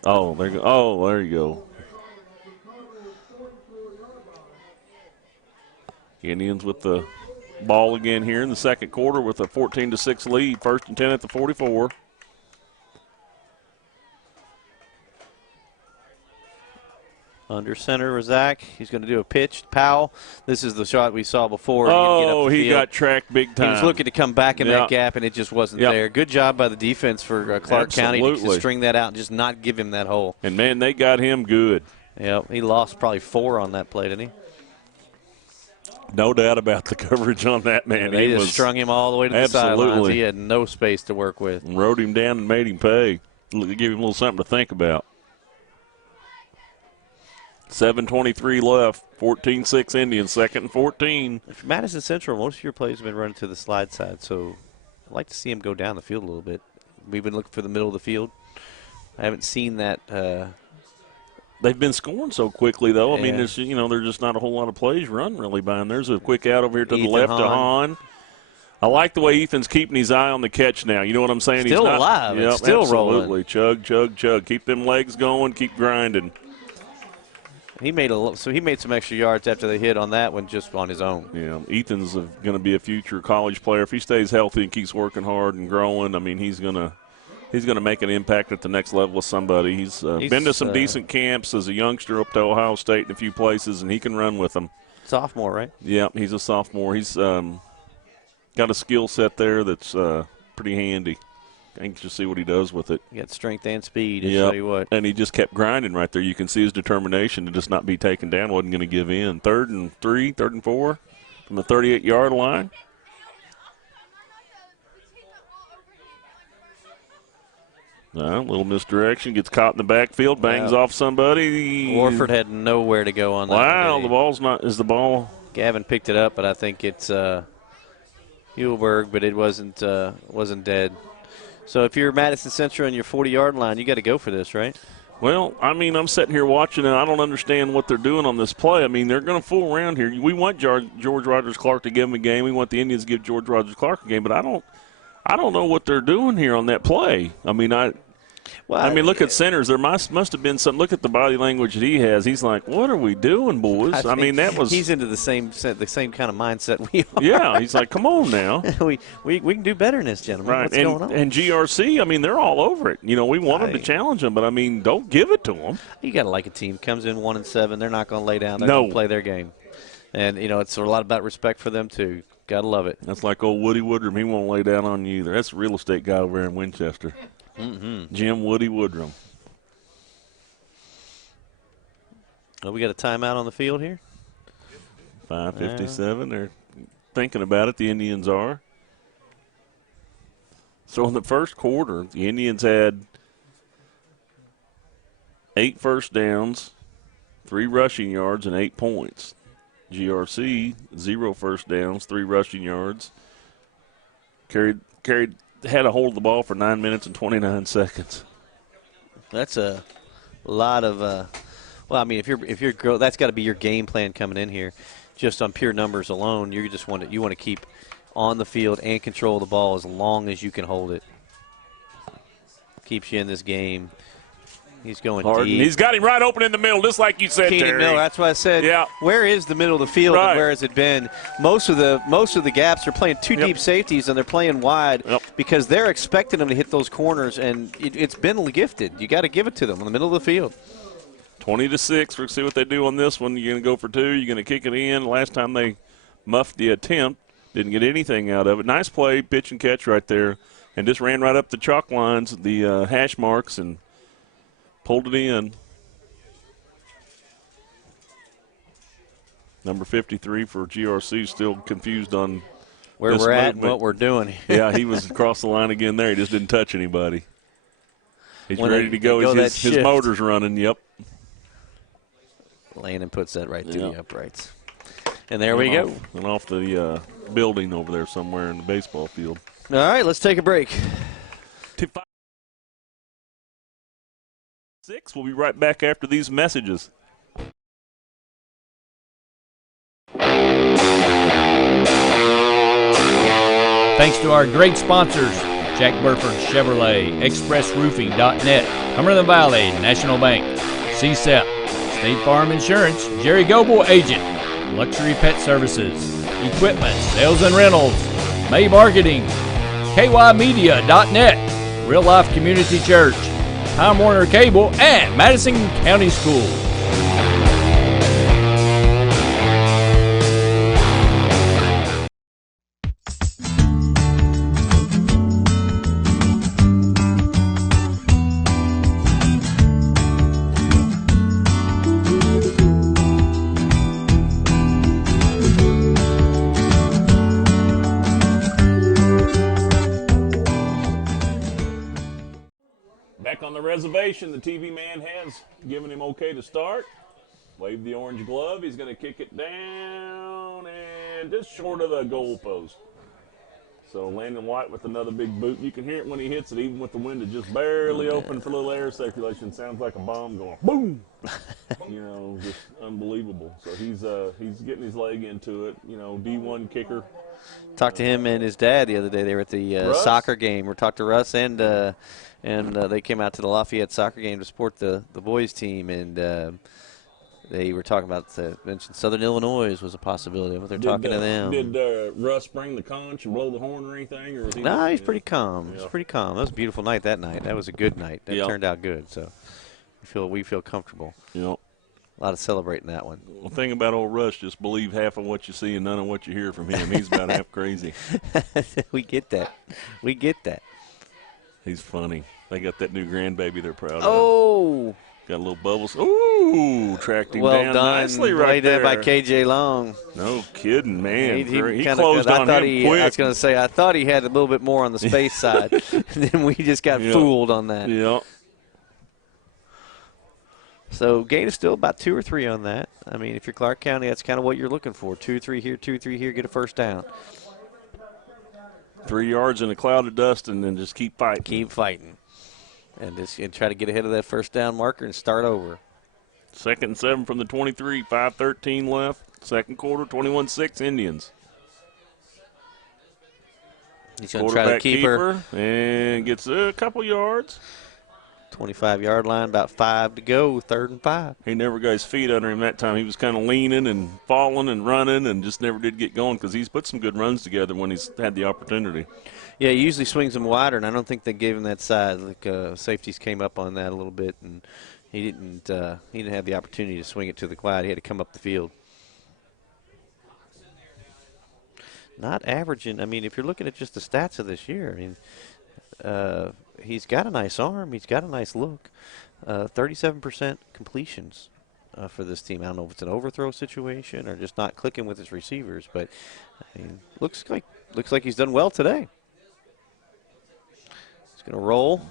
Oh, there you go. Indians with the ball again here in the second quarter with a 14-6 lead. 1st and 10 at the 44. Under center, Razak. He's going to do a pitch. Powell. This is the shot we saw before. Oh, he got tracked big time. He was looking to come back in that gap, and it just wasn't there. Good job by the defense for Clark County to string that out and just not give him that hole. And, man, they got him good. Yep, he lost probably 4 on that play, didn't he? No doubt about the coverage on that, man. They just strung him all the way to the sidelines. He had no space to work with. And rode him down and made him pay. Give him a little something to think about. 7:23 left. 14-6 Indians, 2nd and 14. For Madison Central, most of your plays have been running to the slide side, so I'd like to see him go down the field a little bit. We've been looking for the middle of the field. I haven't seen that. They've been scoring so quickly, though. I mean, there's just not a whole lot of plays run really by him. There's a quick out over here to the left to Hahn. I like the way Ethan's keeping his eye on the catch now. You know what I'm saying? Still alive. Yep, it's still absolutely. rolling. Chug, chug, chug. Keep them legs going. Keep grinding. He made some extra yards after they hit on that one just on his own. Yeah, Ethan's going to be a future college player if he stays healthy and keeps working hard and growing. I mean, he's going to make an impact at the next level with somebody. He's been to some decent camps as a youngster up to Ohio State in a few places, and he can run with them. Sophomore, right? Yeah, he's a sophomore. He's got a skill set there that's pretty handy. Anxious to see what he does with it. He got strength and speed, I tell you what. And he just kept grinding right there. You can see his determination to just not be taken down. Wasn't going to give in. 3rd and 3, 3rd and 4 from the 38-yard line. A little misdirection. Gets caught in the backfield. Bangs off somebody. Warford had nowhere to go on that. Wow, the ball's not – is the ball – Gavin picked it up, but I think it's Huelberg, but it wasn't dead. So if you're Madison Central and your 40-yard line, you got to go for this, right? Well, I mean, I'm sitting here watching, and I don't understand what they're doing on this play. I mean, they're going to fool around here. We want George Rogers Clark to give them a game. We want the Indians to give George Rogers Clark a game, but I don't know what they're doing here on that play. I mean, look at centers. There must have been some. Look at the body language that he has. He's like, "What are we doing, boys?" I mean, that was. He's into the same kind of mindset we are. Yeah, he's like, "Come on now, we can do better than this, gentlemen." Right, what's going on? And GRC, I mean, they're all over it. We want them to challenge them, but I mean, don't give it to them. You got to like a team comes in 1-7. They're not going to lay down. They're going to play their game, and it's a lot about respect for them too. Got to love it. That's like old Woody Woodrum. He won't lay down on you either. That's a real estate guy over there in Winchester. Jim Woody Woodrum. Well, we got a timeout on the field here. 5:57. They're thinking about it. The Indians are. So in the first quarter, the Indians had 8 first downs, 3 rushing yards, and 8 points. GRC, 0 first downs, 3 rushing yards. Had a hold of the ball for 9 minutes and 29 seconds. That's a lot of. Well, I mean, if you're girl, that's got to be your game plan coming in here. Just on pure numbers alone, you want to keep on the field and control the ball as long as you can hold it. Keeps you in this game. He's going Harden. deep. He's got him right open in the middle, just like you said, Keenan Terry. Miller. That's why I said. Yeah. Where is the middle of the field? Right. And where has it been? Most of the gaps are playing 2 deep safeties and they're playing wide because they're expecting them to hit those corners, and it's been gifted. You got to give it to them in the middle of the field. 20-6. We'll see what they do on this one. You're going to go for 2. You're going to kick it in. Last time they muffed the attempt, didn't get anything out of it. Nice play, pitch and catch right there, and just ran right up the chalk lines, the hash marks, and pulled it in. Number 53 for GRC, still confused on where we're at and what we're doing. Yeah, he was across the line again there. He just didn't touch anybody. He's When ready to go. His motor's running, yep. Landon puts that right through the uprights. And there we go. And off the building over there somewhere in the baseball field. All right, let's take a break. 2-5-6. We'll be right back after these messages. Thanks to our great sponsors, Jack Burford Chevrolet, ExpressRoofing.net, Cumberland Valley National Bank, CSEP, State Farm Insurance, Jerry Goble Agent, Luxury Pet Services, Equipment, Sales and Rentals, May Marketing, KYMedia.net, Real Life Community Church, Time Warner Cable, and Madison County Schools. Back on the reservation, the TV man has given him okay to start. Wave the orange glove. He's going to kick it down and just short of the goal post. So Landon White with another big boot. You can hear it when he hits it, even with the window just barely open for a little air circulation. Sounds like a bomb going boom. Just unbelievable. So he's getting his leg into it. D1 kicker. Talked to him and his dad the other day. They were at the soccer game. We talked to Russ and they came out to the Lafayette soccer game to support the boys team, and they were talking about mentioned Southern Illinois was a possibility. What they're talking to them. Did Russ bring the conch and blow the horn or anything? Or was he he's pretty calm. He's pretty calm. That was a beautiful night that night. That was a good night. That turned out good. So we feel comfortable. Yep. A lot of celebrating that one. The thing about old Russ, just believe half of what you see and none of what you hear from him. He's about half crazy. We get that. He's funny. They got that new grandbaby they're proud of. Oh. Got a little bubbles. Ooh, tracked him well down done. nicely right there. By KJ Long. No kidding, man. He kinda, closed on him quick. I was going to say, I thought he had a little bit more on the space side. And then we just got fooled on that. Yeah. So gain is still about 2 or 3 on that. I mean, if you're Clark County, that's kind of what you're looking for. 2 or 3 here, 2 or 3 here, get a first down. 3 yards in a cloud of dust and then just keep fighting. Keep fighting. And try to get ahead of that first down marker and start over. 2nd and 7 from the 23, 5:13 left. Second quarter, 21-6 Indians. He's going to try to keep her. And gets a couple yards. 25-yard line, about 5 to go, 3rd and 5. He never got his feet under him that time. He was kind of leaning and falling and running and just never did get going because he's put some good runs together when he's had the opportunity. Yeah, he usually swings them wider, and I don't think they gave him that side. Safeties came up on that a little bit, and he didn't have the opportunity to swing it to the quad. He had to come up the field. Not averaging. I mean, if you're looking at just the stats of this year, I mean, he's got a nice arm. He's got a nice look. 37% completions for this team. I don't know if it's an overthrow situation or just not clicking with his receivers, but I mean, looks like he's done well today. He's going to roll.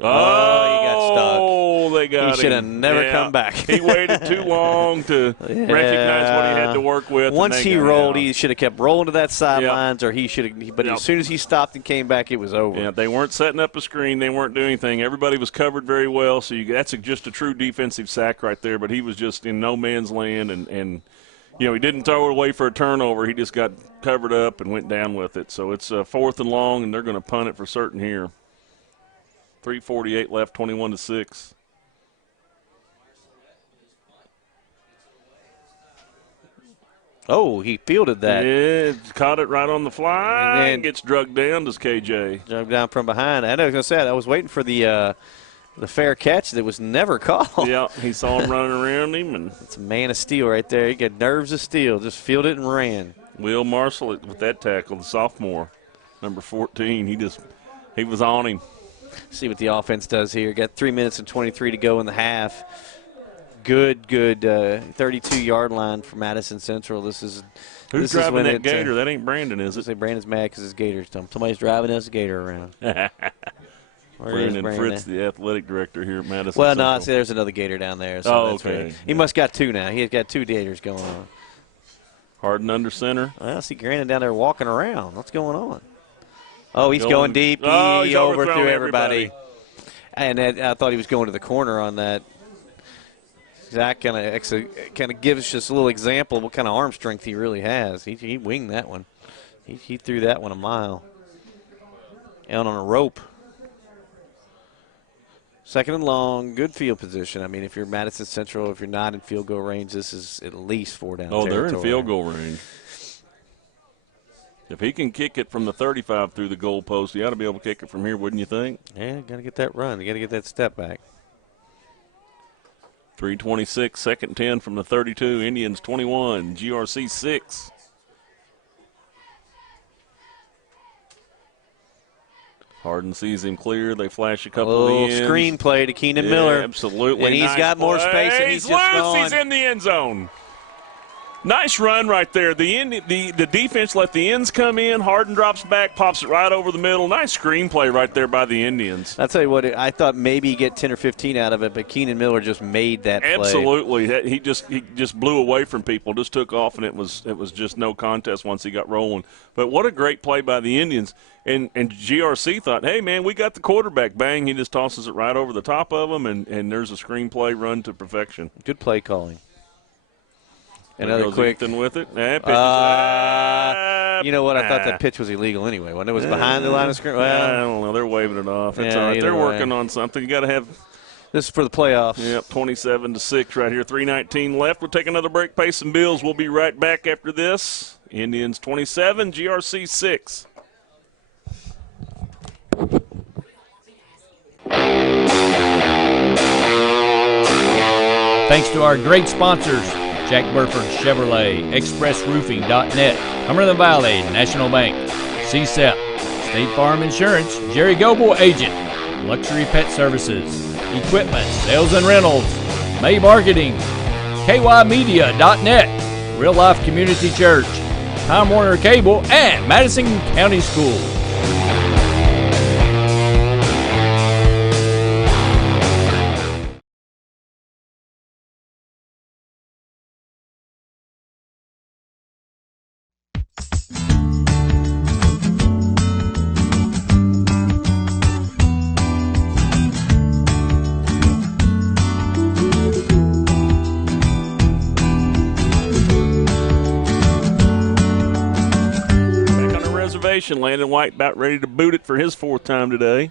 Oh, he got stuck. Oh, they got him. He should have never come back. He waited too long to recognize what he had to work with. Once he rolled, he should have kept rolling to that sidelines, or he should have. But as soon as he stopped and came back, it was over. Yeah, they weren't setting up a screen. They weren't doing anything. Everybody was covered very well. So that's just a true defensive sack right there. But he was just in no man's land, and he didn't throw it away for a turnover. He just got covered up and went down with it. So it's 4th and long, and they're going to punt it for certain here. 3:48 left, 21-6. Oh, he fielded that. Yeah, caught it right on the fly and gets drugged down, does KJ. Drugged down from behind. I was going to say, I was waiting for the fair catch that was never called. Yeah, he saw him running around him. And it's a man of steel right there. He got nerves of steel. Just fielded and ran. Will Marshall with that tackle, the sophomore, number 14. He was on him. See what the offense does here. Got 3 minutes and 23 to go in the half. good 32-yard line for Madison Central. Who's driving that gator? That ain't Brandon, is it? Say Brandon's mad because his gator's done. Somebody's driving his gator around. Brandon Fritz, the athletic director here at Madison. Well, Central. no, see, there's another gator down there. So that's okay. right. He must got two now. He's got 2 gators going on. Harden under center. Well, I see Brandon down there walking around. What's going on? Oh, he's going deep. He's overthrew everybody. And I thought he was going to the corner on that. That kind of gives us a little example of what kind of arm strength he really has. He winged that one. He threw that one a mile. Out on a rope. 2nd and long, good field position. I mean, if you're Madison Central, if you're not in field goal range, this is at least 4 down territory. They're in field goal range. If he can kick it from the 35 through the goal post, he ought to be able to kick it from here, wouldn't you think? Yeah, got to get that run. You got to get that step back. 3:26, 2nd and 10 from the 32. Indians 21, GRC 6. Harden sees him clear. They flash a couple of the ends. Screen play to Keenan Miller. Absolutely. And he's got more space, and he's just gone. He's in the end zone. Nice run right there. The defense let the ends come in. Harden drops back, pops it right over the middle. Nice screenplay right there by the Indians. I'll tell you what, I thought maybe he'd get 10 or 15 out of it, but Keenan Miller just made that play. Absolutely. He just blew away from people, just took off, and it was just no contest once he got rolling. But what a great play by the Indians. And GRC thought, hey, man, we got the quarterback. Bang, he just tosses it right over the top of him, and there's a screenplay run to perfection. Good play calling. Another quick with it. You know what? I thought that pitch was illegal anyway. When it was behind the line of scrimmage. Well, I don't know. They're waving it off. It's all right. They're working on something. You got to have. This is for the playoffs. Yep, 27-6 right here. 3:19 left. We'll take another break. Pay some bills. We'll be right back after this. Indians 27, GRC 6. Thanks to our great sponsors, Jack Burford Chevrolet, ExpressRoofing.net, Cumberland Valley National Bank, CSEP, State Farm Insurance, Jerry Goble Agent, Luxury Pet Services, Equipment, Sales and Rentals, May Marketing, KYMedia.net, Real Life Community Church, Time Warner Cable, and Madison County Schools. Landon White about ready to boot it for his 4th time today.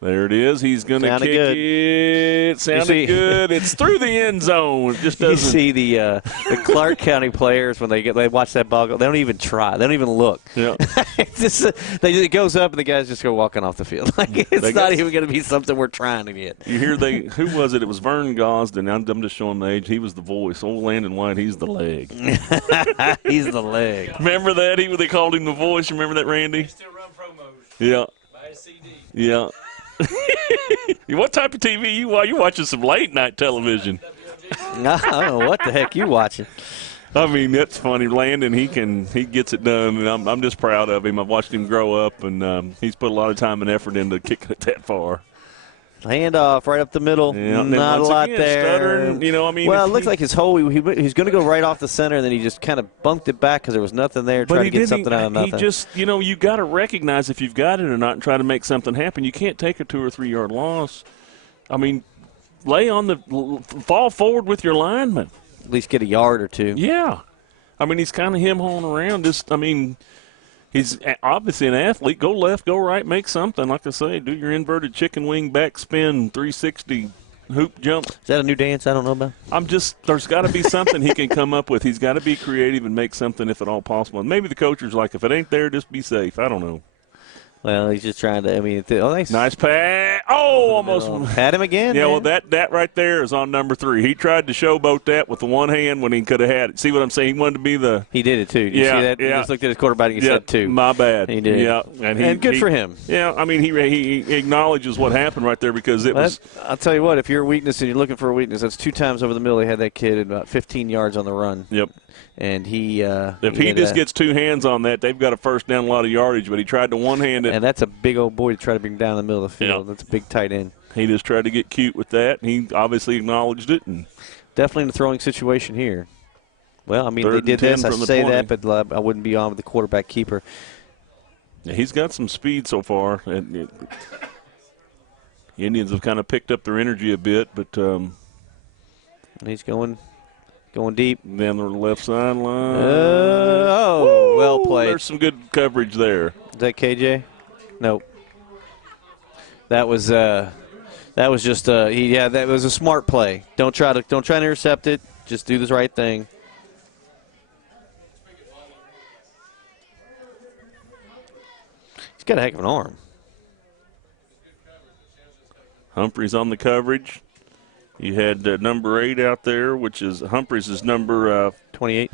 There it is. He's going to kick it. Sounded good. It's through the end zone. It just doesn't. You see the Clark County players when they watch that ball go, they don't even try. They don't even look. Yeah. It goes up and the guys just go walking off the field. It's not even going to be something we're trying to get. You hear who was it? It was Vern Gosden. I'm just showing the age. He was the voice. Old Landon White, he's the leg. He's the leg. Remember that? They called him the voice. Remember that, Randy? They still run promos. Yeah. Buy a CD. Yeah. What type of TV you watch? You watching some late night television? I don't know what the heck you watching. I mean, that's funny. Landon, he gets it done, and I'm just proud of him. I've watched him grow up, and he's put a lot of time and effort into kicking it that far. Handoff right up the middle. Yeah, not a lot there. Stuttering, well, it looks like his hole, he's going to go right off the center, and then he just kind of bunked it back because there was nothing there, trying to get something out of nothing. He just, you got to recognize if you've got it or not and try to make something happen. You can't take a 2 or 3 yard loss. I mean, fall forward with your lineman. At least get a yard or 2. Yeah. I mean, he's kind of him-hawing around. He's obviously an athlete. Go left, go right, make something. Like I say, do your inverted chicken wing back spin 360 hoop jump. Is that a new dance I don't know about? There's got to be something he can come up with. He's got to be creative and make something if at all possible. And maybe the coach is like, if it ain't there, just be safe. I don't know. Well, he's just trying to. I mean, Nice pass. Oh, almost had him again. Yeah, man. well, that right there is on number 3. He tried to showboat that with the one hand when he could have had it. See what I'm saying? He wanted to be the. He did it too. Did you see that? He just looked at his quarterback and he said 2. My bad. He did. Yeah, and good for him. Yeah, I mean, he acknowledges what happened right there because it was. I'll tell you what. If you're a weakness and you're looking for a weakness, that's 2 times over the middle. They had that kid at about 15 yards on the run. Yep. And he. If he just gets 2 hands on that, they've got a first down, a lot of yardage. But he tried to one-hand it. And that's a big old boy to try to bring down the middle of the field. Yeah. That's a big tight end. He just tried to get cute with that. And he obviously acknowledged it. And definitely in a throwing situation here. Well, I mean, they did this. I say that, but I wouldn't be on with the quarterback keeper. Yeah, he's got some speed so far. The Indians have kind of picked up their energy a bit, but he's going deep. Down the left sideline. Well played. There's some good coverage there. Is that KJ? Nope. That was just that was a smart play. Don't try to intercept it. Just do the right thing. He's got a heck of an arm. Humphreys on the coverage. You had number 8 out there, which is Humphreys is number 28.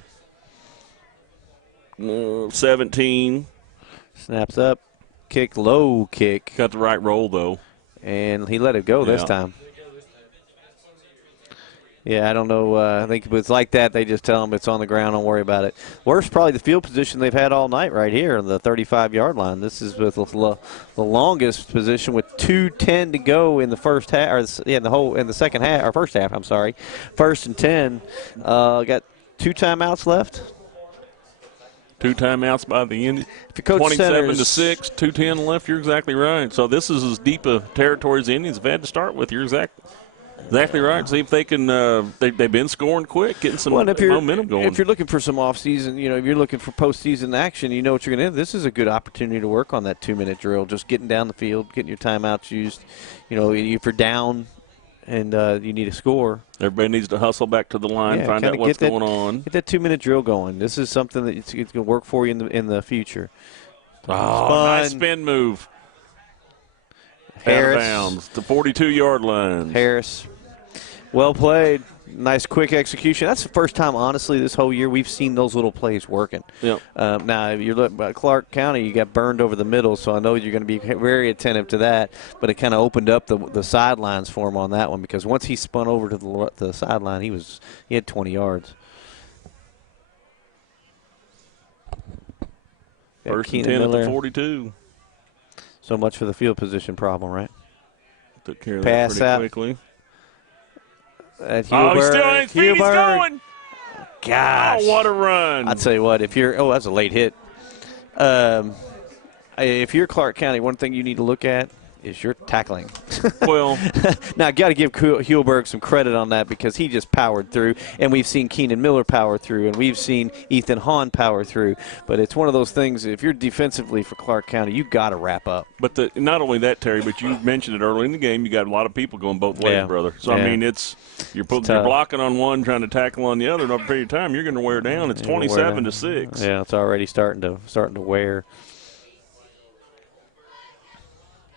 17. Snaps up. Kick, low kick. Got the right roll, though. And he let it go this time. Yeah, I don't know. I think if it's like that, they just tell him it's on the ground, don't worry about it. Worst probably the field position they've had all night right here on the 35-yard line. This is with the longest position with 2:10 to go in the first half, or in the second half, or first half, I'm sorry. 1st and 10. Got 2 timeouts left. 2 timeouts by the end. 27-6, 2:10 left. You're exactly right. So this is as deep a territory as the Indians have had to start with. You're exactly right. See if they can. They've been scoring quick, getting some momentum going. If you're looking for some offseason, if you're looking for postseason action, you know what you're going to do. This is a good opportunity to work on that 2-minute drill, just getting down the field, getting your timeouts used. If you're down and you need a score. Everybody needs to hustle back to the line, find out what's going on. Get that 2-minute drill going. This is something that it's going to work for you in the future. Nice spin move. Harris. Out of bounds, the 42-yard line. Harris. Well played. Nice quick execution. That's the first time, honestly, this whole year we've seen those little plays working. Yep. Now, if you're looking at Clark County, you got burned over the middle, so I know you're going to be very attentive to that. But it kind of opened up the sidelines for him on that one because once he spun over to the sideline, he had 20 yards. First and 10 at the 42. So much for the field position problem, right? Took care of Pass that pretty quickly. At He's still on his feet. He's going. Gosh. Oh, what a run. I'll tell you what, that's a late hit. If you're Clark County, one thing you need to look at is your tackling. Well, now I got to give Hulberg some credit on that because he just powered through, and we've seen Keenan Miller power through, and we've seen Ethan Hahn power through. But it's one of those things. If you're defensively for Clark County, you got to wrap up. But not only that, Terry, but you mentioned it early in the game. You got a lot of people going both ways, brother. So I mean, you're blocking on one, trying to tackle on the other. And over a period of time, you're going to wear down. It's 27-6. Yeah, it's already starting to wear.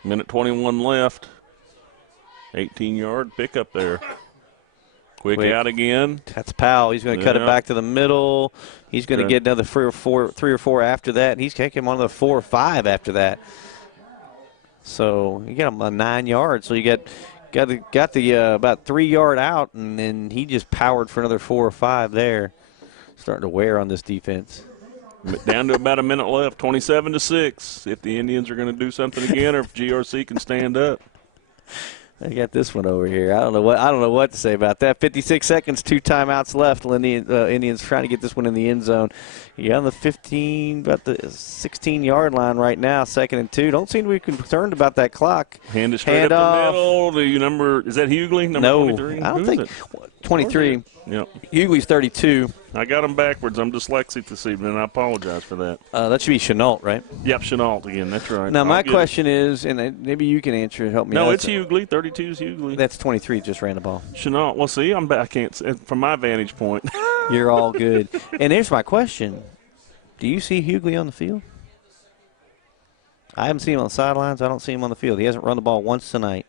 Minute 21 left. 18-yard pickup there. Quick out again. That's Powell. He's going to cut it back to the middle. He's going to get another three or four after that. He's taking him on the 4 or 5 after that. So you got him on 9 yards. So you got the about 3 yard out, and then he just powered for another 4 or 5 there. Starting to wear on this defense. Down to about a minute left, 27-6. If the Indians are going to do something again, or if GRC can stand up. I got this one over here. I don't know what to say about that. 56 seconds, 2 timeouts left. Indians trying to get this one in the end zone. You on the 15, about the 16-yard line right now, 2nd and 2. Don't seem to be concerned about that clock. Hand it straight up the middle. Is that Hughley? No, 23? I don't think 23. Yep. Hughley's 32. I got them backwards. I'm dyslexic this evening, and I apologize for that. That should be Chenault, right? Yep, Chenault again. That's right. Now, my question is, and maybe you can answer and help me out. No, it's Hughley. 32 is Hughley. That's 23 just ran the ball. Chenault. Well, see, I can't – from my vantage point. You're all good. And here's my question. Do you see Hughley on the field? I haven't seen him on the sidelines. I don't see him on the field. He hasn't run the ball once tonight.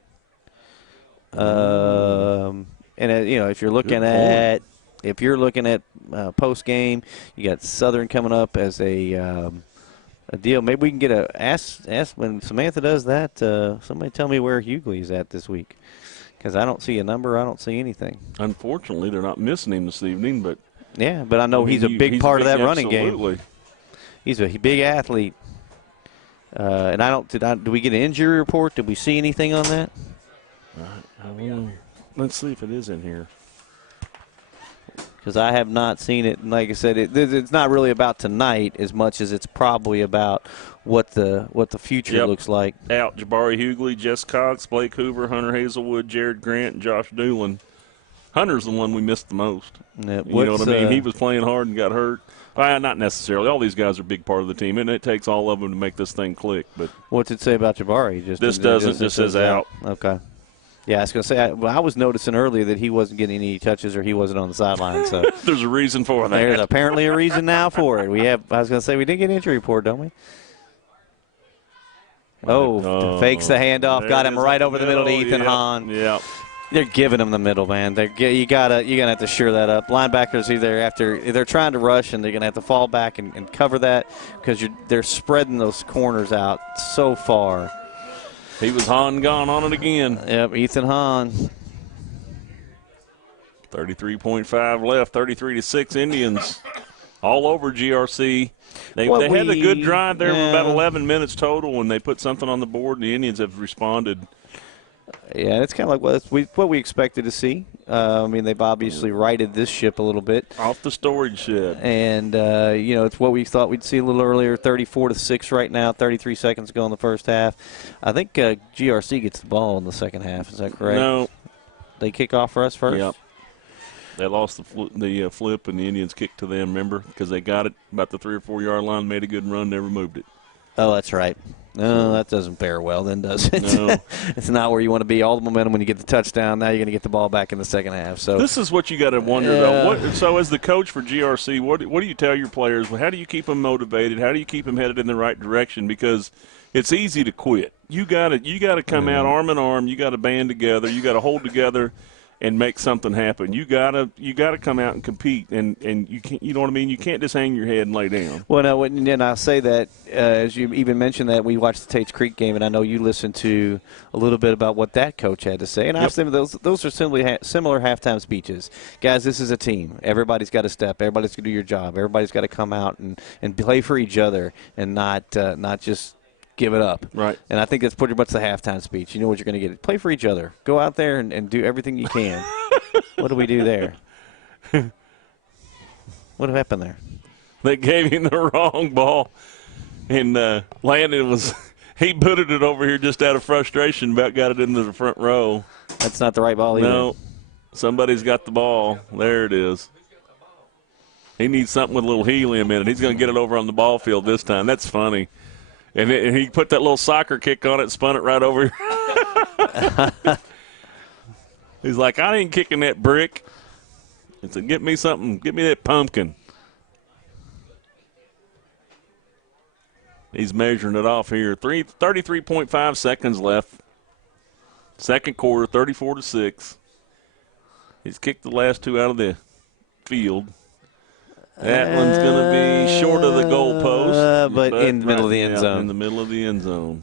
And if you're looking at post game, you got Southern coming up as a deal. Maybe we can get ask when Samantha does that. Somebody tell me where Hughley is at this week, because I don't see a number. I don't see anything. Unfortunately, they're not missing him this evening, but I know he's a big part of that running game. He's a big athlete. And do we get an injury report? Did we see anything on that? Let's see if it is in here. Because I have not seen it. And like I said, it's not really about tonight as much as it's probably about what the future looks like. Out, Jabari Hughley, Jess Cox, Blake Hoover, Hunter Hazelwood, Jared Grant, and Josh Doolin. Hunter's the one we missed the most. Yeah, you know what I mean? He was playing hard and got hurt. Not necessarily. All these guys are a big part of the team, and it takes all of them to make this thing click. But what's it say about Jabari? This says out. Okay. Yeah, I was going to say, I was noticing earlier that he wasn't getting any touches or he wasn't on the sideline. So there's a reason for that. There's apparently a reason now for it. I was going to say, we did get an injury report, don't we? Fakes the handoff, got him right over the middle to Ethan Hahn. Yeah. They're giving him the middle, man. You're gonna have to sure that up. Linebackers they're trying to rush and they're gonna have to fall back and cover that because they're spreading those corners out so far. He was Hahn gone on it again. Yep, Ethan Hahn. 33.5 left, 33-6 Indians. All over GRC. They had a good drive there for about 11 minutes total when they put something on the board, and the Indians have responded. Yeah, it's kind of like what we expected to see. They've obviously righted this ship a little bit. Off the storage shed. And, it's what we thought we'd see a little earlier, 34-6 right now, 33 seconds to go in the first half. I think GRC gets the ball in the second half. Is that correct? No. They kick off for us first? Yep. They lost the flip, and the Indians kicked to them, remember? Because they got it about the 3 or 4 yard line, made a good run, never moved it. Oh, that's right. No, that doesn't bear well then, does it? No. It's not where you want to be. All the momentum when you get the touchdown. Now you're going to get the ball back in the second half. So this is what you got to wonder, though. So as the coach for GRC, what do you tell your players? How do you keep them motivated? How do you keep them headed in the right direction? Because it's easy to quit. You got to come out arm in arm. You got to band together. You got to hold together and make something happen. You gotta come out and compete, and you can't, you know what I mean. You can't just hang your head and lay down. Well, no, and I say that as you even mentioned that we watched the Tate's Creek game, and I know you listened to a little bit about what that coach had to say, and I asked them those are simply similar halftime speeches. Guys, this is a team. Everybody's got to step. Everybody's got to do your job. Everybody's got to come out and play for each other, and not just give it up. Right. And I think that's pretty much the halftime speech. You know what you're going to get. Play for each other. Go out there and do everything you can. What do we do there? What happened there? They gave him the wrong ball, and Landon he booted it over here just out of frustration, about got it into the front row. That's not the right ball either. No. Somebody's got the ball. There it is. He needs something with a little helium in it. He's going to get it over on the ball field this time. That's funny. And he put that little soccer kick on it and spun it right over. He's like, I ain't kicking that brick. He said, get me something. Get me that pumpkin. He's measuring it off here. 33.5 seconds left. Second quarter, 34-6. He's kicked the last two out of the field. That one's going to be short of the goalpost. But in the middle of the end zone. In the middle of the end zone.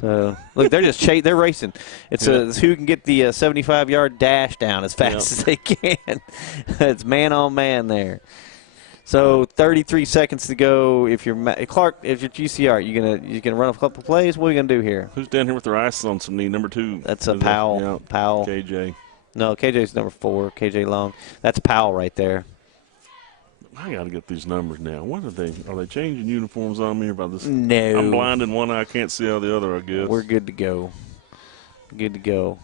So, look, they're just they're racing. It's who can get the 75-yard dash down as fast as they can. It's man on man there. So 33 seconds to go. If you're Clark, if you're GCR, you gonna run a couple plays. What are you gonna do here? Who's down here with their ice on some knee? Number 2. That's a Powell. Yeah. Powell. KJ. No, KJ's number 4. KJ Long. That's Powell right there. I got to get these numbers now. What are they? Are they changing uniforms on me about this? No. I'm blind in one eye. I can't see out the other, I guess. We're good to go. Good to go.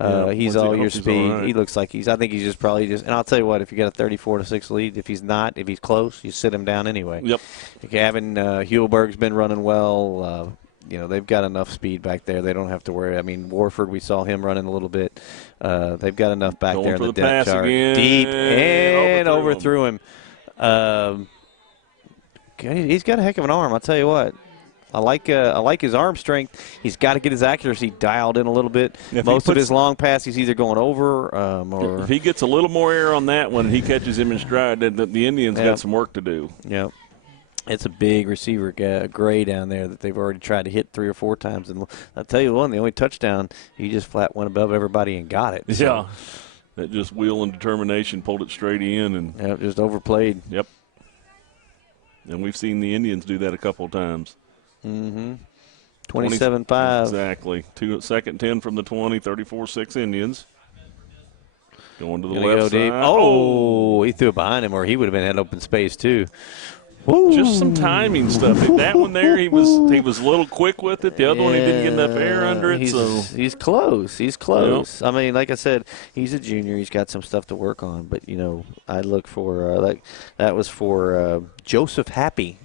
Once He's all your speed. all right. He looks like I think he's probably just – and I'll tell you what, if you got a 34-6 lead, if he's close, you sit him down anyway. Yep. Gavin Hewelberg's been running well. They've got enough speed back there. They don't have to worry. I mean, Warford, we saw him running a little bit. They've got enough back Going there in for the the depth pass chart. again. Deep and overthrew him. He's got a heck of an arm, I'll tell you what. I like his arm strength. He's got to get his accuracy dialed in a little bit. Most of his long pass, he's either going over or. If he gets a little more air on that one, he catches him in stride. Then the Indians got some work to do. Yep. It's a big receiver, Gray down there that they've already tried to hit 3 or 4 times. And I'll tell you one, the only touchdown, he just flat went above everybody and got it. So. Yeah. That just will and determination pulled it straight in. And just overplayed. Yep. And we've seen the Indians do that a couple of times. Mm-hmm. 27-5. Exactly. 2nd 10 from the 20, 34-6 Indians. Going to the left side. Oh, he threw it behind him, or he would have been had open space too. Woo. Just some timing stuff. That one there, he was a little quick with it. The other one, he didn't get enough air under it. He's close. He's close. Yep. I mean, like I said, he's a junior. He's got some stuff to work on. But I look for that was for Joseph Happy.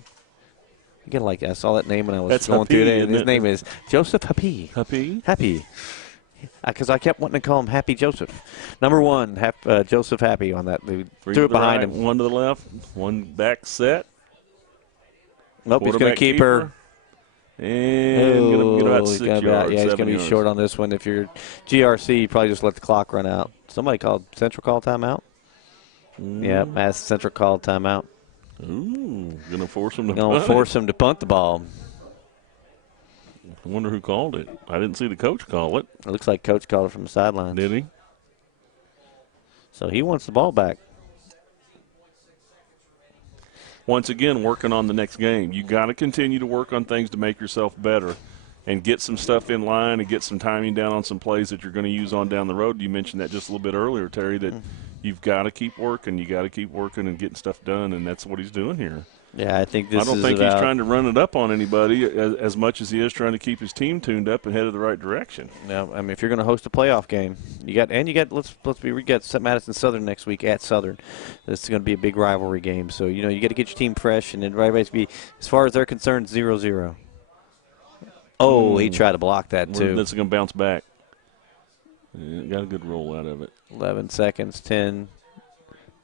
Again, I saw that name when I was going through there. His name is Joseph Happy. Happy. Because I kept wanting to call him Happy Joseph. Number 1, Joseph Happy on that. Threw it behind him. One to the left, one back set. Nope, he's going to keep her. And going to get about 6 yards. Yeah, he's going to be short on this one. If you're GRC, you probably just let the clock run out. Somebody Central called timeout. Yeah, Madison Central called timeout. Ooh, going to force him to punt the ball. I wonder who called it. I didn't see the coach call it. It looks like coach called it from the sideline. Did he? So he wants the ball back. Once again, working on the next game. You got to continue to work on things to make yourself better and get some stuff in line and get some timing down on some plays that you're going to use on down the road. You mentioned that just a little bit earlier, Terry, that you've got to keep working. You got to keep working and getting stuff done, and that's what he's doing here. Yeah, I think I don't think he's trying to run it up on anybody as much as he is trying to keep his team tuned up and headed the right direction. Yeah, I mean, if you're going to host a playoff game, we got Madison Southern next week at Southern. This is going to be a big rivalry game, so you got to get your team fresh and everybody's be, as far as they're concerned, 0-0. Oh, he tried to block that too. That's going to bounce back. Yeah, got a good roll out of it. 11 seconds, 10.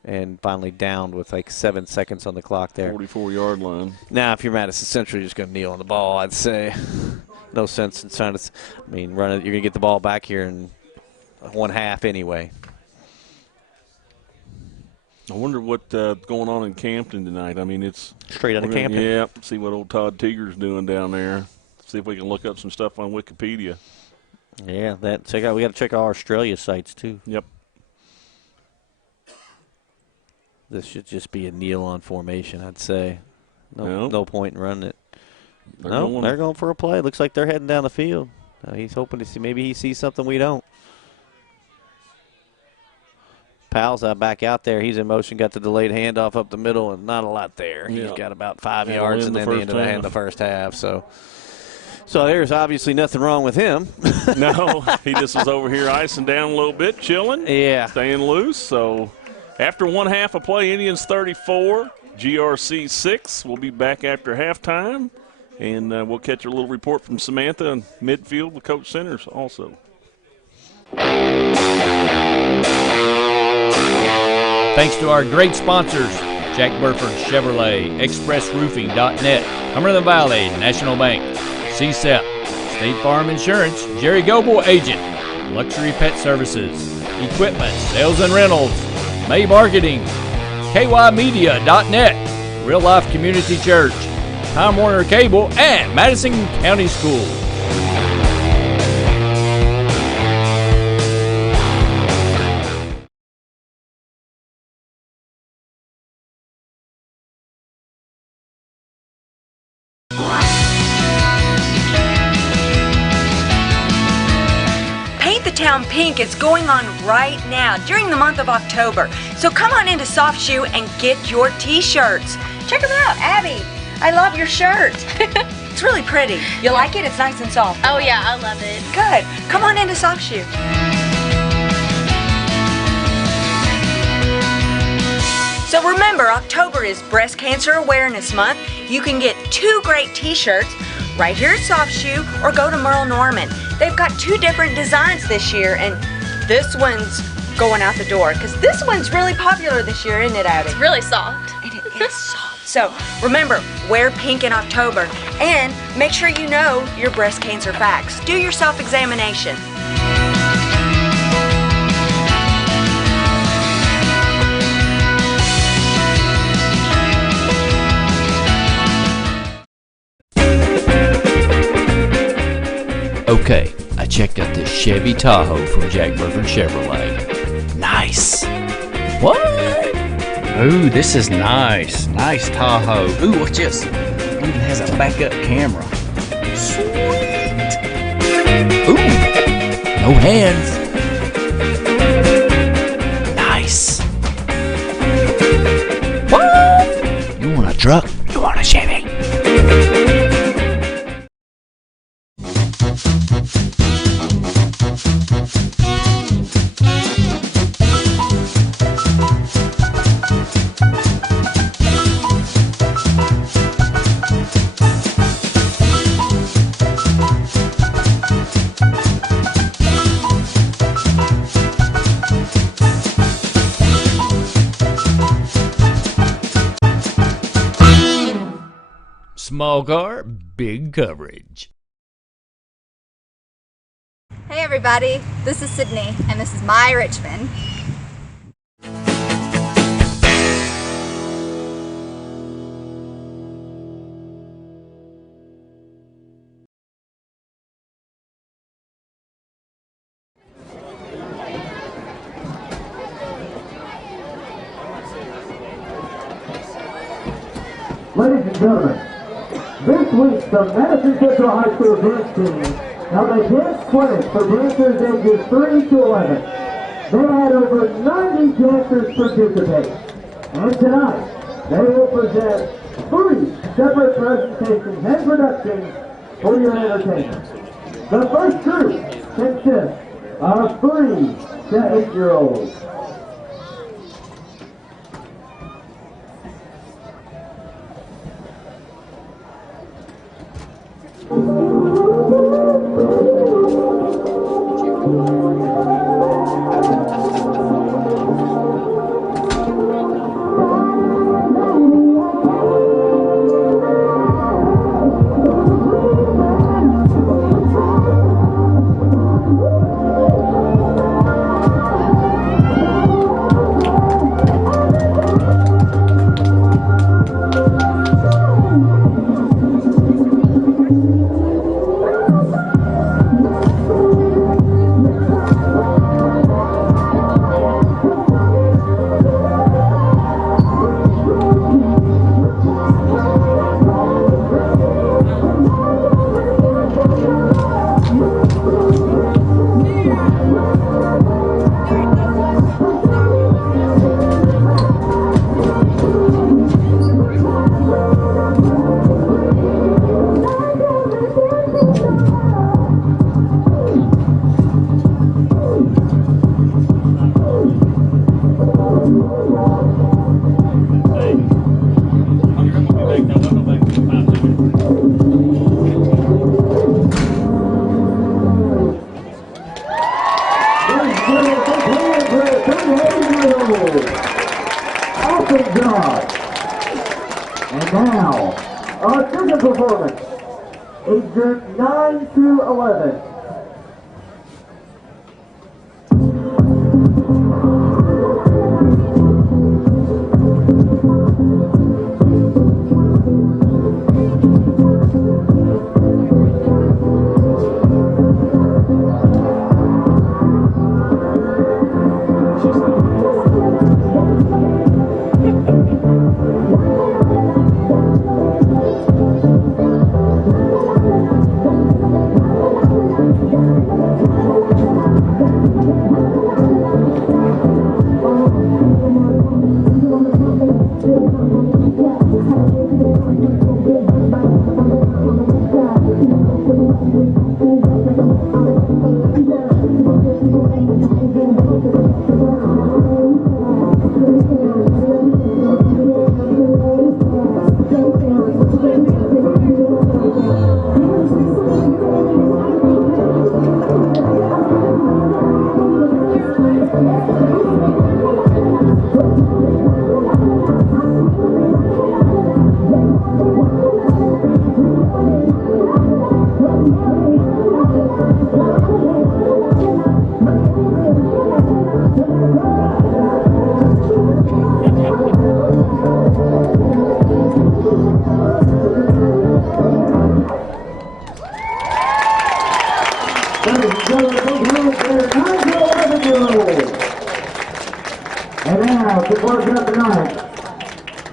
And finally downed with 7 seconds on the clock there. 44-yard line. Now, if you're Madison Central, you're just going to kneel on the ball, I'd say. No sense in trying to run it. You're going to get the ball back here in 1/2 anyway. I wonder what's going on in Campton tonight. I mean, it's straight out of Campton. Yeah, see what old Todd Teeger's doing down there. See if we can look up some stuff on Wikipedia. Yeah, we got to check our Australia sites too. Yep. This should just be a kneel-on formation, I'd say. No point in running it. They're going for a play. Looks like they're heading down the field. He's hoping to see. Maybe he sees something we don't. Powell's back out there. He's in motion. Got the delayed handoff up the middle, and not a lot there. Yeah. He's got about 5 yards, and then the end of the first half. So there's obviously nothing wrong with him. No, he just was over here icing down a little bit, chilling. Yeah, staying loose. So. After 1/2 of play, Indians 34, GRC 6. We'll be back after halftime, and we'll catch a little report from Samantha in midfield with Coach Centers also. Thanks to our great sponsors, Jack Burford Chevrolet, ExpressRoofing.net, Cumberland Valley National Bank, CSEP, State Farm Insurance, Jerry Goble Agent, Luxury Pet Services, Equipment, Sales and Rentals, May Marketing, KYmedia.net, Real Life Community Church, Time Warner Cable, and Madison County Schools. Town Pink is going on right now during the month of October. So come on into Soft Shoe and get your t-shirts. Check them out, Abby. I love your shirt. It's really pretty. You like it? It's nice and soft. Oh yeah, I love it. Good. Come on into Soft Shoe. So remember, October is Breast Cancer Awareness Month. You can get 2 great t-shirts right here at Soft Shoe or go to Merle Norman. They've got 2 different designs this year, and this one's going out the door because this one's really popular this year, isn't it, Abby? It's really soft. And it is soft. So remember, wear pink in October and make sure you know your breast cancer facts. Do your self-examination. Okay, I checked out this Chevy Tahoe from Jack Burford Chevrolet. Nice. What? Ooh, this is nice. Nice Tahoe. Ooh, watch this. It even has a backup camera. Sweet. Ooh, no hands. Nice. What? You want a truck? You want a Chevy? Small car, big coverage. Hey everybody, this is Sydney, and this is my Richmond. Ladies and gentlemen, this week the Madison Central High School dance team held a dance clinic for dancers ages 3 to 11. They had over 90 dancers participate. And tonight, they will present 3 separate presentations and productions for your entertainment. The first group consists of 3 to 8-year-olds. Awesome job. And now, our second performance, age group 9 to 11.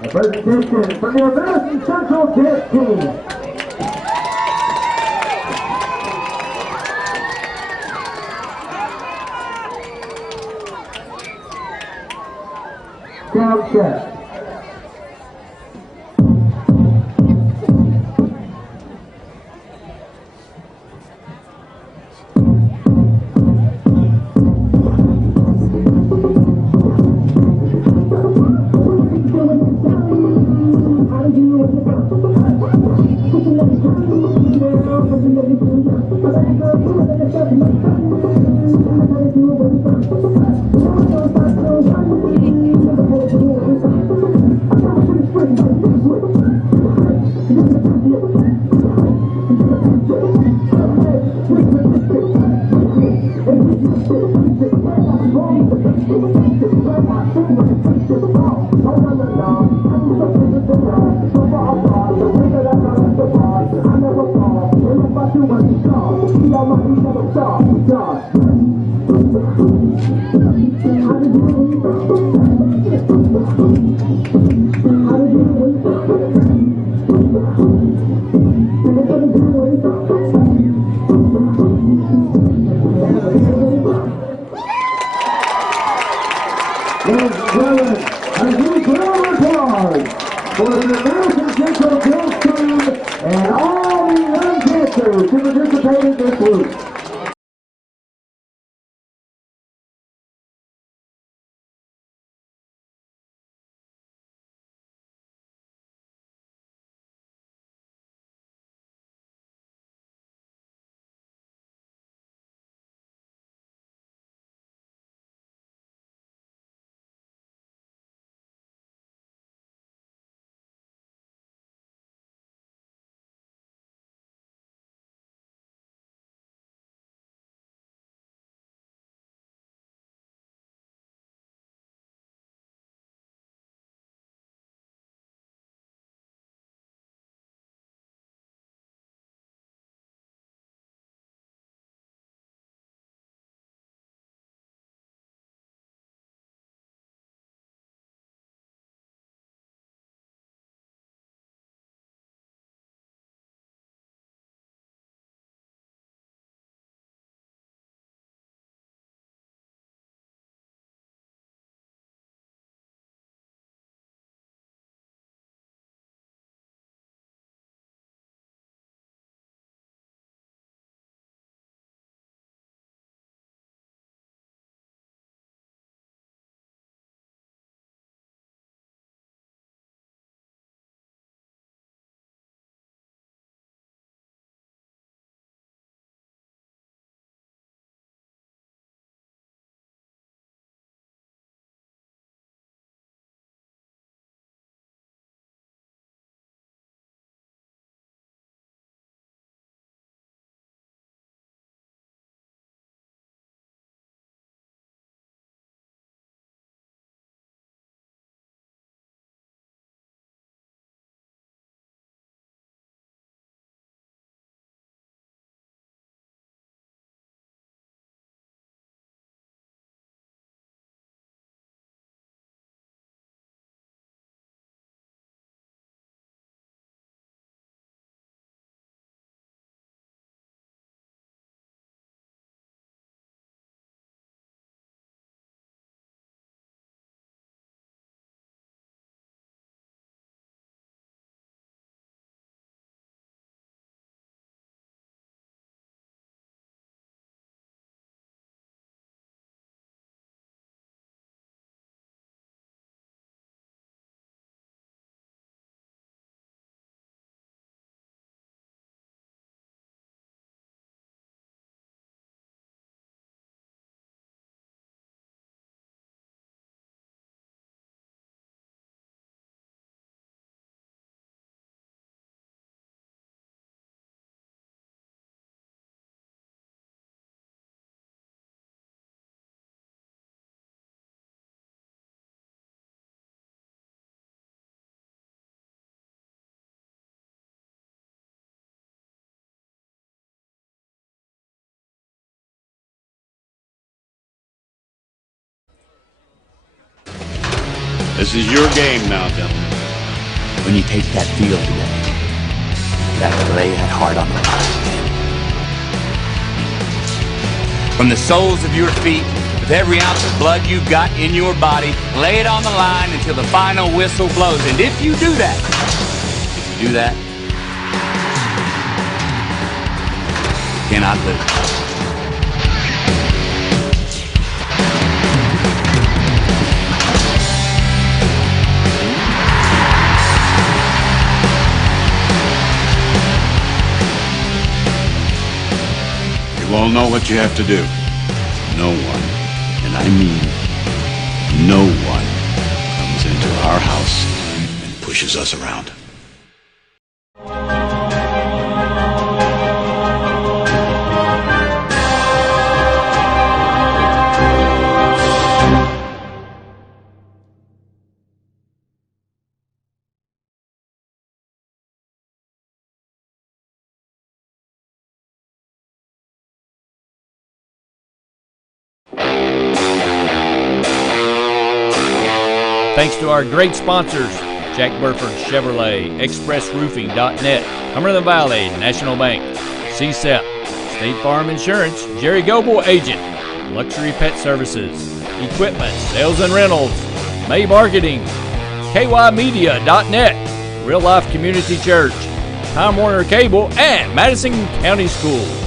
A presentation from your Madison Central dance team. Sound check. For the Madison Central dance team and all the young dancers who participated this week. This is your game now, gentlemen. when you take that field today. You got to lay that heart on the line. From the soles of your feet, with every ounce of blood you've got in your body, lay it on the line until the final whistle blows. And if you do that, you cannot lose. You all know what you have to do. No one, and I mean no one, comes into our house and pushes us around. Thanks to our great sponsors, Jack Burford Chevrolet, ExpressRoofing.net, Cumberland Valley National Bank, CSEP, State Farm Insurance, Jerry Goble Agent, Luxury Pet Services, Equipment, Sales and Rentals, May Marketing, KYmedia.net, Real Life Community Church, Time Warner Cable, and Madison County Schools.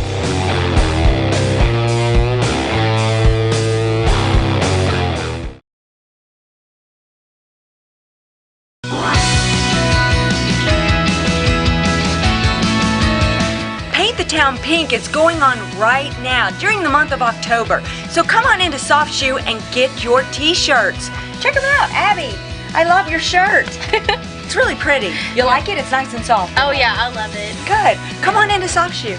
Town Pink is going on right now during the month of October. So come on into Soft Shoe and get your t-shirts. Check them out, Abby. I love your shirt. It's really pretty. You like it? It's nice and soft. Oh yeah, I love it. Good. Come on into Soft Shoe.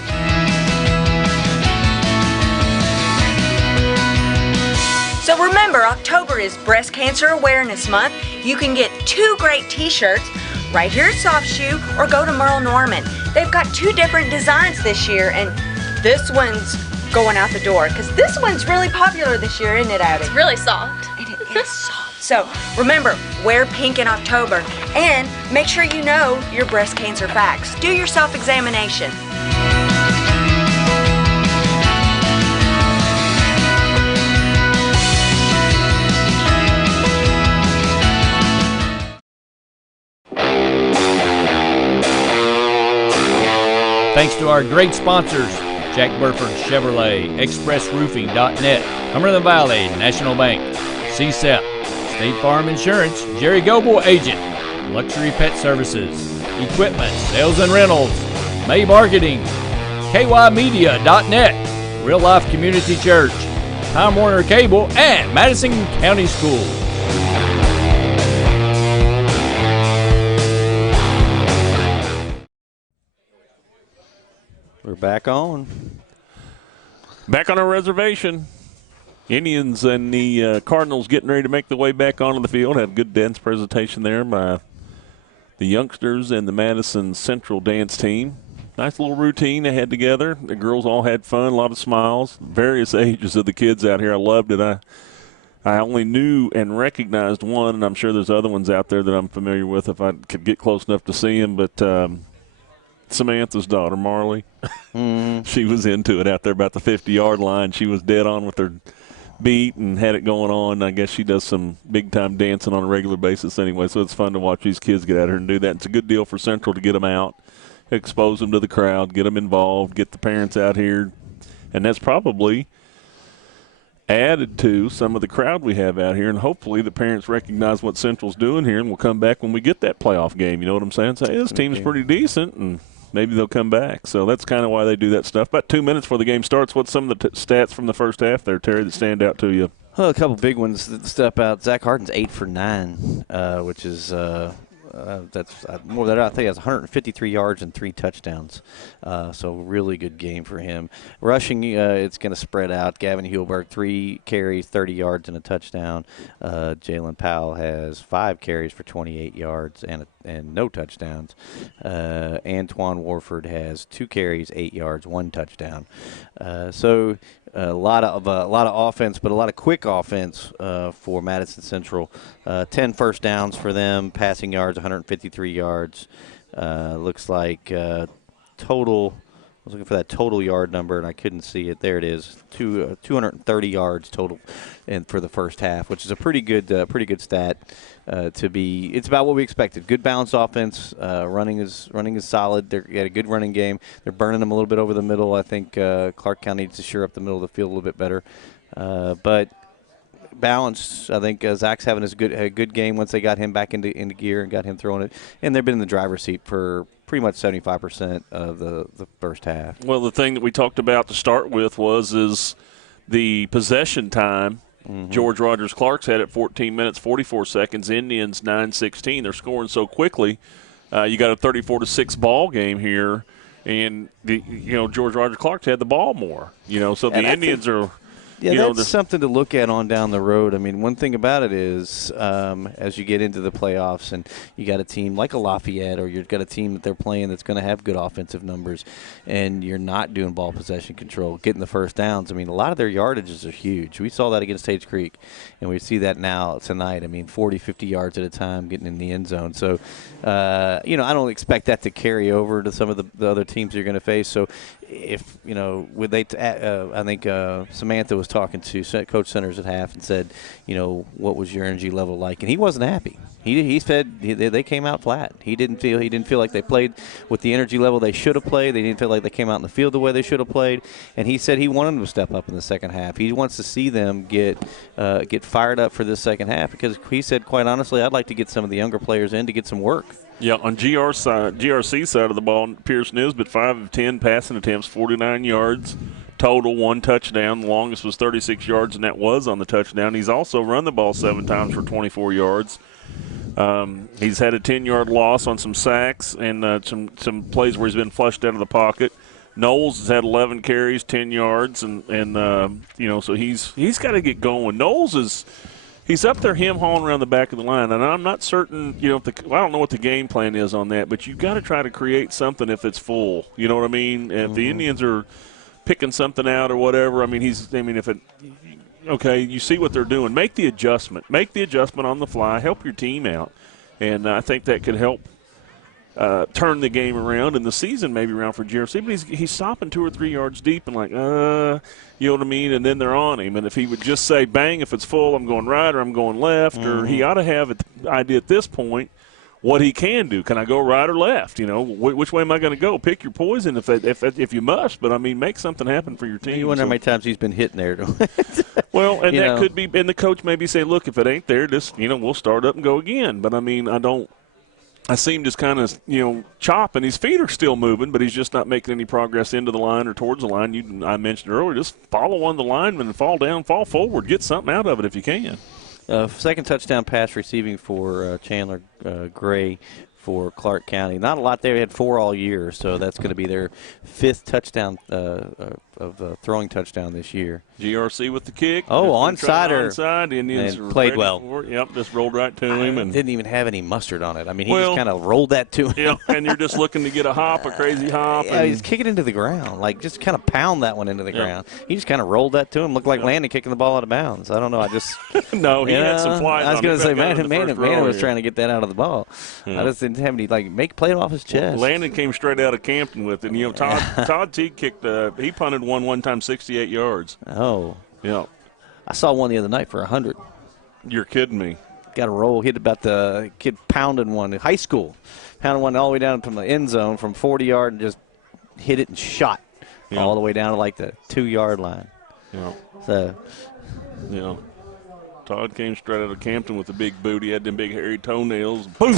So remember, October is Breast Cancer Awareness Month. You can get 2 great t-shirts right here at Soft Shoe or go to Merle Norman. They've got 2 different designs this year, and this one's going out the door because this one's really popular this year, isn't it, Abby? It's really soft. And it is soft. So remember, wear pink in October and make sure you know your breast cancer facts. Do your self-examination. Thanks to our great sponsors, Jack Burford Chevrolet, ExpressRoofing.net, Cumberland Valley National Bank, CSEP, State Farm Insurance, Jerry Goble Agent, Luxury Pet Services, Equipment, Sales and Rentals, May Marketing, KYmedia.net, Real Life Community Church, Time Warner Cable, and Madison County Schools. We're back on. Back on our reservation. Indians and the Cardinals getting ready to make their way back onto the field. Had a good dance presentation there by the youngsters and the Madison Central dance team. Nice little routine they had together. The girls all had fun, a lot of smiles. Various ages of the kids out here. I loved it. I only knew and recognized one, and I'm sure there's other ones out there that I'm familiar with if I could get close enough to see them. But Samantha's daughter, Marley, she was into it out there about the 50-yard line. She was dead on with her beat and had it going on. I guess she does some big-time dancing on a regular basis anyway, so it's fun to watch these kids get out here and do that. It's a good deal for Central to get them out, expose them to the crowd, get them involved, get the parents out here, and that's probably added to some of the crowd we have out here, and hopefully the parents recognize what Central's doing here and will come back when we get that playoff game. You know what I'm saying? Say, hey, this team's pretty decent, and maybe they'll come back. So that's kind of why they do that stuff. About 2 minutes before the game starts, what's some of the stats from the first half there, Terry, that stand out to you? Well, a couple big ones that step out. Zach Harden's 8 for 9, which is that's more than I think. He has 153 yards and 3 touchdowns. So really good game for him. Rushing, it's going to spread out. Gavin Hulberg, 3 carries, 30 yards and a touchdown. Jalen Powell has 5 carries for 28 yards and no touchdowns. Antoine Warford has 2 carries, 8 yards, 1 touchdown. So a lot of offense, but a lot of quick offense for Madison Central. 10 first downs for them, passing yards, 153 yards. Looks like total. I was looking for that total yard number, and I couldn't see it. There it is, 230 yards total, and for the first half, which is a pretty good stat to be. It's about what we expected. Good balanced offense. Running is solid. They got a good running game. They're burning them a little bit over the middle. I think Clark County needs to shore up the middle of the field a little bit better, but balanced. I think Zach's having a good game once they got him back into gear and got him throwing it, and they've been in the driver's seat for pretty much 75% of the first half. Well, the thing that we talked about to start with is the possession time. Mm-hmm. George Rogers Clark's had it 14 minutes, 44 seconds. Indians 9-16. They're scoring so quickly. You got a 34-6 ball game here, and George Rogers Clark's had the ball more. So the Indians are. Yeah, that's something to look at on down the road. I mean, one thing about it is as you get into the playoffs and you got a team like a Lafayette, or you've got a team that they're playing that's going to have good offensive numbers, and you're not doing ball possession control, getting the first downs. I mean, a lot of their yardages are huge. We saw that against Tage Creek, and we see that now tonight. I mean, 40, 50 yards at a time getting in the end zone. So, I don't expect that to carry over to some of the other teams you're going to face. So, if would they? I think Samantha was talking to Coach Centers at half and said, what was your energy level like? And he wasn't happy. He said they came out flat. He didn't feel like they played with the energy level they should have played. They didn't feel like they came out in the field the way they should have played. And he said he wanted them to step up in the second half. He wants to see them get fired up for this second half, because he said, quite honestly, I'd like to get some of the younger players in to get some work. Yeah, on GRC side of the ball, Pierce Nisbet, 5 of 10 passing attempts, 49 yards. Total, 1 touchdown. The longest was 36 yards, and that was on the touchdown. He's also run the ball 7 times for 24 yards. He's had a 10-yard loss on some sacks and some plays where he's been flushed out of the pocket. Knowles has had 11 carries, 10 yards, and so he's got to get going. Knowles he's up there hauling around the back of the line, and I'm not certain, I don't know what the game plan is on that, but you've got to try to create something if it's full. You know what I mean? If the Indians are picking something out or whatever, you see what they're doing. Make the adjustment on the fly. Help your team out, and I think that could help turn the game around and the season maybe around for GRC. But he's stopping 2 or 3 yards deep and you know what I mean? And then they're on him. And if he would just say, bang, if it's full, I'm going right or I'm going left, or he ought to have an idea at this point what he can do. Can I go right or left? Which way am I going to go? Pick your poison if you must, but make something happen for your team. You wonder how many times he's been hitting there. Well, and that could be, and the coach maybe say, look, if it ain't there, just we'll start up and go again. But I see him just kind of, chopping. His feet are still moving, but he's just not making any progress into the line or towards the line. I mentioned earlier, just follow on the lineman and fall down, fall forward. Get something out of it if you can. Second touchdown pass receiving for Chandler Gray for Clark County. Not a lot there. He had 4 all year, so that's going to be their 5th touchdown throwing touchdown this year. GRC with the kick. Oh, onside. Onside. Indians played well. Yep, just rolled right to him. And didn't even have any mustard on it. He just kind of rolled that to him. Yeah, and you're just looking to get a crazy hop. Yeah, he's kicking into the ground, just kind of pound that one into the ground. He just kind of rolled that to him. Looked like Landon kicking the ball out of bounds. I don't know. No, he had some flight. I was going to say, man was trying to get that out of the ball. Yeah. I just didn't have any, play it off his chest. Well, Landon came straight out of Campton with it. And, Todd Teague kicked, he punted one time 68 yards. Oh. Yeah. I saw one the other night for 100. You're kidding me. Got a roll. Hit about the kid pounding one in high school. Pounded one all the way down from the end zone from 40 yard and just hit it and shot all the way down to the 2-yard line. Yeah. So. Yeah. Todd came straight out of Campton with a big boot. He had them big hairy toenails. Boom!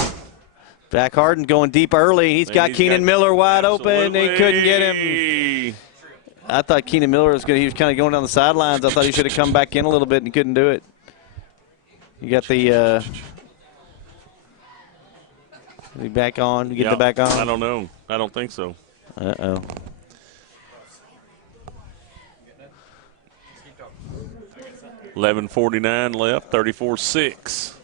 Jack Harden going deep early. He's got Keenan Miller wide open. He couldn't get him. I thought Keenan Miller he was kind of going down the sidelines. I thought he should have come back in a little bit and he couldn't do it. You got the back on? You get the back on? I don't know. I don't think so. Uh-oh. $11:49 left, 34-6.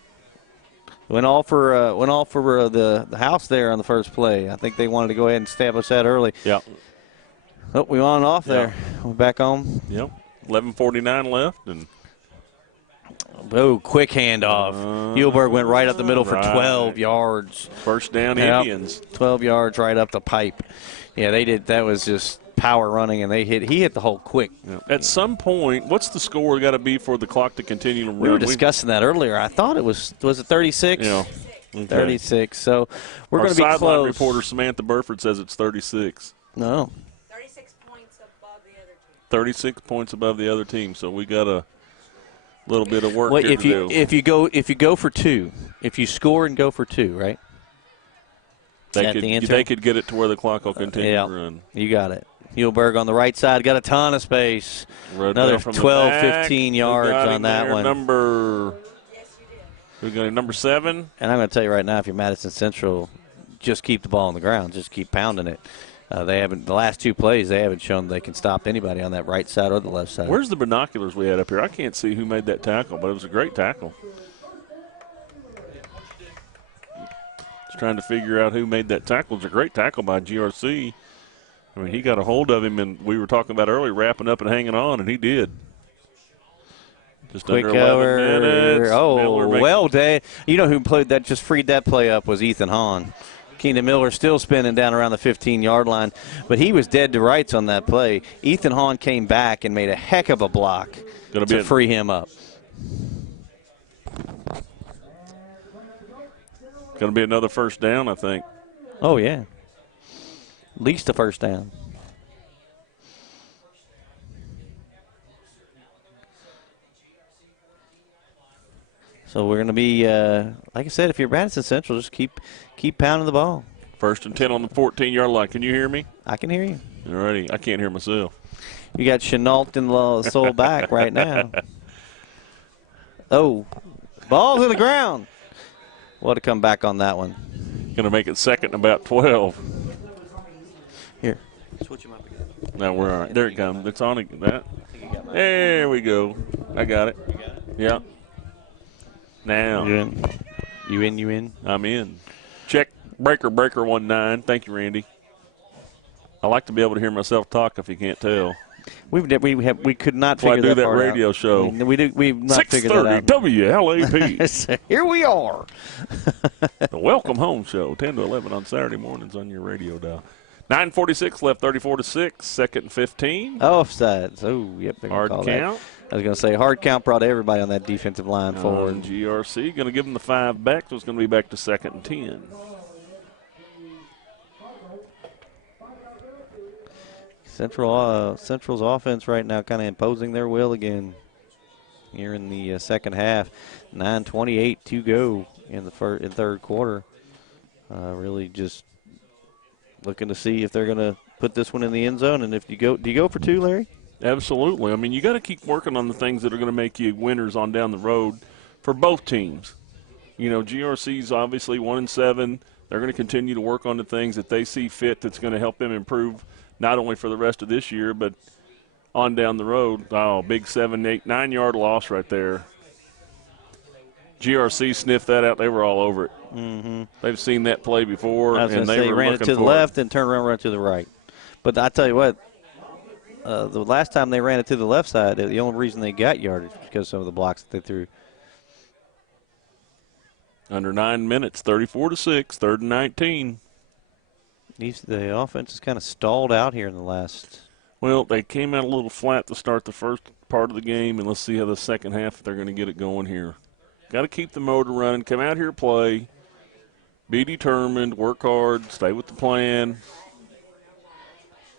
Went all for the house there on the first play. I think they wanted to go ahead and establish that early. Yeah. Oh, we on off there. We're back on. Yep. 11:49 left, and oh, quick handoff. Healberg went right up the middle for 12 yards. First down, Indians. 12 yards right up the pipe. Yeah, they did. That was just power running, and he hit the hole quick. Yeah. At some point, what's the score got to be for the clock to continue to run? We were discussing that earlier. I thought it was it 36? Yeah. Okay. 36. So we're going to be close. Our sideline reporter, Samantha Burford, says it's 36. No. 36 points above the other team. 36 points above the other team. So we got a little bit of work Well, here to do. If you go for two, if you score and go for two, right? They could get it to where the clock will continue to run. You got it. Healberg on the right side, got a ton of space. Another 12, 15 yards on that one. We're going to number 7. And I'm going to tell you right now, if you're Madison Central, just keep the ball on the ground. Just keep pounding it. They haven't. The last 2 plays, they haven't shown they can stop anybody on that right side or the left side. Where's the binoculars we had up here? I can't see who made that tackle, but it was a great tackle. Just trying to figure out who made that tackle. It was a great tackle by GRC. I mean, he got a hold of him, and we were talking about earlier, wrapping up and hanging on, and he did. Just quick under 11 minutes. Oh, well, Dave. You know who played that, just freed that play up was Ethan Hahn. Keenan Miller still spinning down around the 15-yard line, but he was dead to rights on that play. Ethan Hahn came back and made a heck of a block to free him up. Going to be another first down, I think. Oh, yeah. At least a first down. So we're going to be, like I said, if you're Madison Central, just keep pounding the ball. First and 10 on the 14-yard line. Can you hear me? I can hear you. All righty. I can't hear myself. You got Chenault and Soul back right now. Oh, ball's in the ground. What to come back on that one. Going to make it second and about 12. Here. Switch him up again. No, we're all right. There it comes. It's on that. There we go. I got it. You got it? Yeah. Now. You in? I'm in. Check breaker 19. Thank you, Randy. I like to be able to hear myself talk if you can't tell. We could not figure that part out. I do that radio show. We've not figured that out. 6:30 WLAP. Here we are. The Welcome Home Show, 10 to 11 on Saturday mornings on your radio dial. 9:46 left, 34-6, second and 15. Offsides. Oh, yep. Hard count. That. I was going to say, hard count brought everybody on that defensive line forward. GRC going to give them the 5 back, so it's going to be back to second and 10. Central's offense right now kind of imposing their will again here in the second half. 9:28 to go in the third quarter. Really just looking to see if they're going to put this one in the end zone. And if you go, do you go for 2, Larry? Absolutely. I mean, you got to keep working on the things that are going to make you winners on down the road for both teams. You know, GRC's obviously 1-7. They're going to continue to work on the things that they see fit that's going to help them improve not only for the rest of this year, but on down the road. Oh, big 7, 8, 9-yard loss right there. GRC sniffed that out. They were all over it. Mm-hmm. They've seen that play before, and they ran it to the left and turned around, ran to the right. But I tell you what, the last time they ran it to the left side, the only reason they got yardage was because of some of the blocks that they threw. Under 9 minutes, 34-6, third and 19. The offense is kind of stalled out here in the last. Well, they came out a little flat to start the first part of the game, and let's see how the second half, if they're going to get it going here. Got to keep the motor running, come out here, play, be determined, work hard, stay with the plan.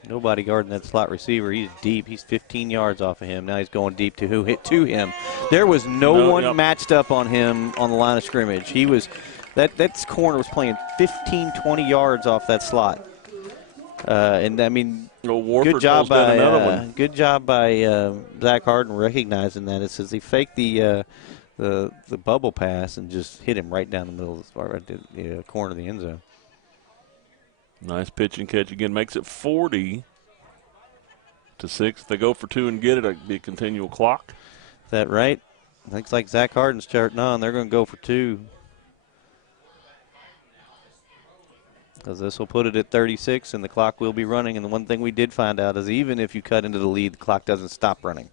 Nobody guarding that slot receiver. He's deep. He's 15 yards off of him. Now he's going deep to him. There was no one matched up on him on the line of scrimmage. He was that corner was playing 15, 20 yards off that slot. And I mean, good job by Zach Harden recognizing that. It says he faked the bubble pass and just hit him right down the middle of the corner of the end zone. Nice pitch and catch again. Makes it 40-6. If they go for 2 and get it, it'd be a continual clock. Is that right? Looks like Zach Harden's charting on. They're going to go for 2. Because this will put it at 36, and the clock will be running. And the one thing we did find out is even if you cut into the lead, the clock doesn't stop running.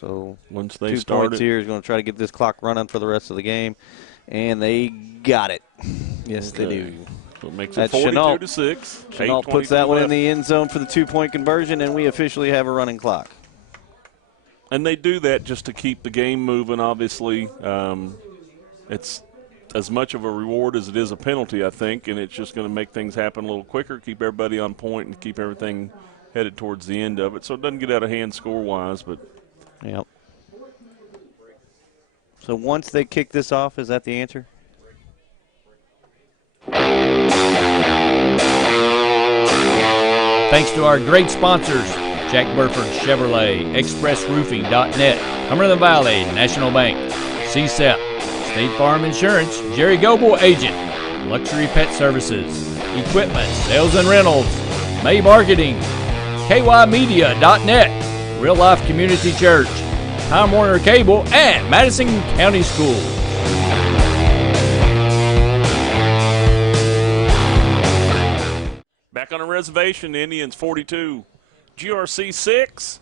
So once they 2 start points here is going to try to get this clock running for the rest of the game, and they got it. Yes, they do. So it makes it 42-6. Chenault puts that one in the end zone for the 2-point conversion, and we officially have a running clock. And they do that just to keep the game moving, obviously. It's as much of a reward as it is a penalty, I think, and it's just going to make things happen a little quicker, keep everybody on point, and keep everything headed towards the end of it. So it doesn't get out of hand score-wise, but – Yep. So once they kick this off, is that the answer? Thanks to our great sponsors, Jack Burford Chevrolet, ExpressRoofing.net, Cumberland Valley National Bank, CSEP, State Farm Insurance, Jerry Goble Agent, Luxury Pet Services, Equipment, Sales and Rentals, May Marketing, KYmedia.net, Real Life Community Church, Time Warner Cable, and Madison County Schools. Back on the reservation, the Indians 42, GRC 6.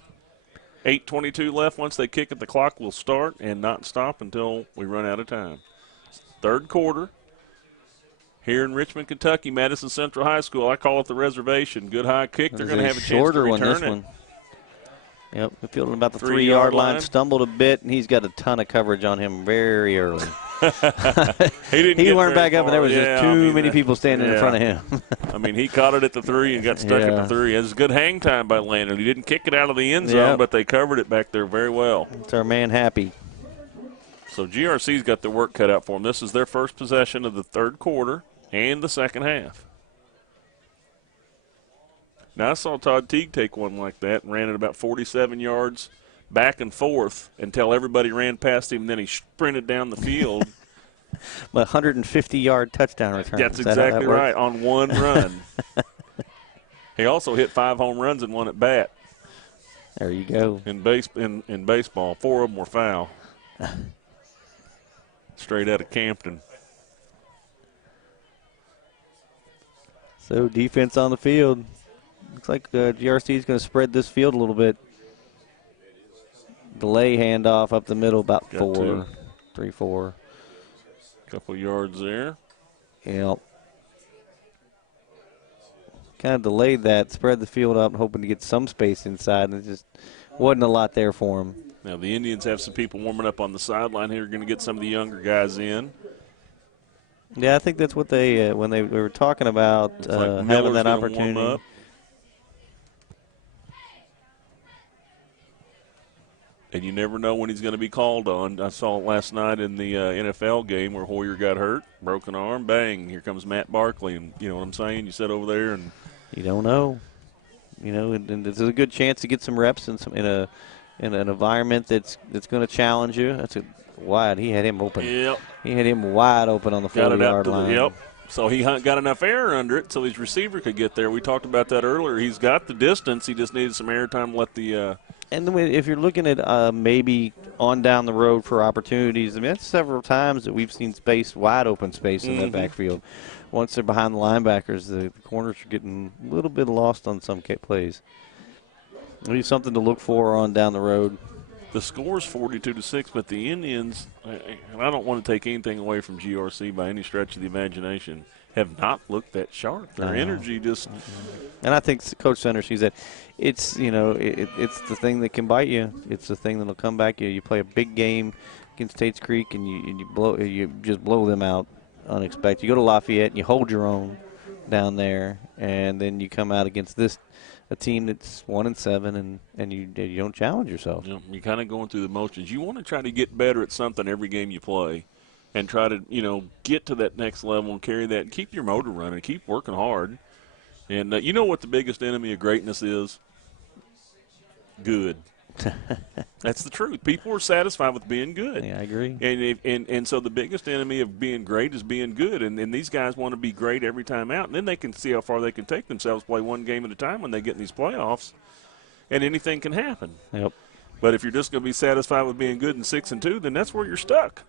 8:22 left. Once they kick it, the clock will start and not stop until we run out of time. Third quarter here in Richmond, Kentucky, Madison Central High School. I call it the reservation. Good high kick. They're going to have a chance to return it. Yep, the field about the 3-yard line, stumbled a bit, and he's got a ton of coverage on him very early. he weren't back up, and there was just too many people standing in front of him. I mean, he caught it at the 3 and got stuck at the 3. It was good hang time by Landon. He didn't kick it out of the end zone, but they covered it back there very well. It's our man Happy. So GRC's got their work cut out for them. This is their first possession of the third quarter and the second half. Now, I saw Todd Teague take one like that and ran it about 47 yards back and forth until everybody ran past him, and then he sprinted down the field. 150-yard touchdown return. That's exactly right, on one run. He also hit 5 home runs and 1 at bat. There you go. In baseball, 4 of them were foul. Straight out of Campton. So defense on the field. Looks like GRC is going to spread this field a little bit. Delay handoff up the middle, about 3, 4. Couple yards there. Yep. Kind of delayed that, spread the field up, hoping to get some space inside, and it just wasn't a lot there for him. Now the Indians have some people warming up on the sideline here. Going to get some of the younger guys in. Yeah, I think that's what they when they were talking about having that opportunity. And you never know when he's going to be called on. I saw it last night in the NFL game where Hoyer got hurt, broken arm, bang, here comes Matt Barkley. And you know what I'm saying? You sit over there and you don't know. You know, and there's a good chance to get some reps in an environment that's going to challenge you. That's a wide. He had him open. Yep. He had him wide open on the 40-yard line. Yep. So he got enough air under it so his receiver could get there. We talked about that earlier. He's got the distance. He just needed some air time to let the and if you're looking at maybe on down the road for opportunities, I mean, that's several times that we've seen wide open space in that backfield. Once they're behind the linebackers, the corners are getting a little bit lost on some plays. Maybe something to look for on down the road. The score's 42-6, but the Indians, and I don't want to take anything away from GRC by any stretch of the imagination, have not looked that sharp. Their energy just. And I think Coach Center sees that. It's it's the thing that can bite you. It's the thing that'll come back. You play a big game against Tates Creek and you just blow them out unexpected. You go to Lafayette and you hold your own down there, and then you come out against a team that's 1-7 and you don't challenge yourself. Yeah, you're kind of going through the motions. You want to try to get better at something every game you play, and try to get to that next level and carry that. And keep your motor running. Keep working hard. And you know what the biggest enemy of greatness is? Good. That's the truth. People are satisfied with being good. Yeah, I agree. And so the biggest enemy of being great is being good. And these guys want to be great every time out. And then they can see how far they can take themselves, play one game at a time when they get in these playoffs. And anything can happen. Yep. But if you're just going to be satisfied with being good in 6-2, then that's where you're stuck.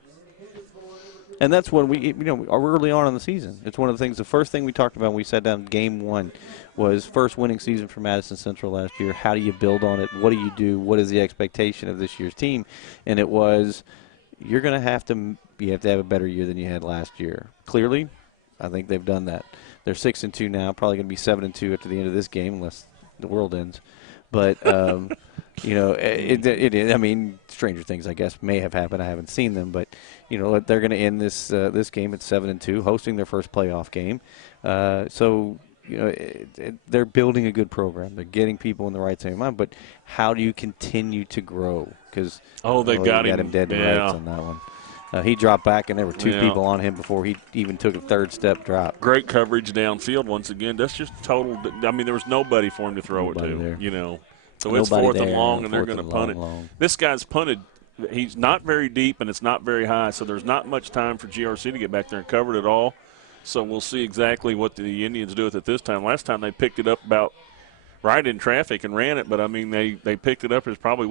And that's when we, early on in the season. It's one of the things, the first thing we talked about when we sat down game one was first winning season for Madison Central last year. How do you build on it? What do you do? What is the expectation of this year's team? And it was, you have to have a better year than you had last year. Clearly, I think they've done that. They're 6-2 now, probably going to be 7-2 after the end of this game unless the world ends. But, I mean, stranger things, I guess, may have happened. I haven't seen them. But, they're going to end this game at 7-2, hosting their first playoff game. They're building a good program. They're getting people in the right state of mind. But how do you continue to grow? Because they got him dead to rights on that one. He dropped back, and there were two people on him before he even took a third-step drop. Great coverage downfield once again. That's just total. I mean, there was nobody for him to throw it to, there. So it's 4th and long, and they're going to punt it. This guy's punted. He's not very deep, and it's not very high, so there's not much time for GRC to get back there and cover it at all. So we'll see exactly what the Indians do with it this time. Last time they picked it up about right in traffic and ran it, but, I mean, they picked it up as probably,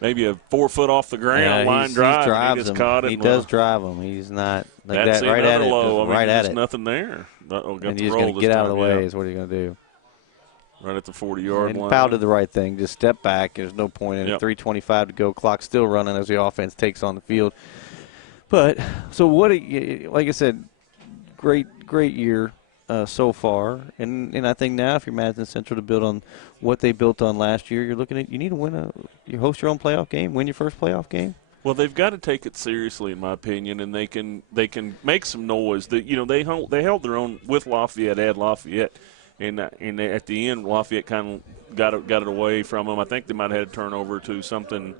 maybe a 4 foot off the ground line drive. He just caught it. He does drive them. He's not like that's that right at it. Low. I mean, right at there's it. nothing there. And he's going to get out of the way is what he's going to do. Right at the 40-yard line. Powell did the right thing. Just step back. There's no point in it. 3:25 to go. Clock still running as the offense takes on the field. But, so like I said, great year so far. And I think now if you're Madison Central to build on what they built on last year, you're looking at, you need to you host your own playoff game, win your first playoff game. Well, they've got to take it seriously, in my opinion, and they can make some noise. They held their own with Lafayette, at Lafayette. And at the end, Lafayette kind of got it away from them. I think they might have had a turnover to something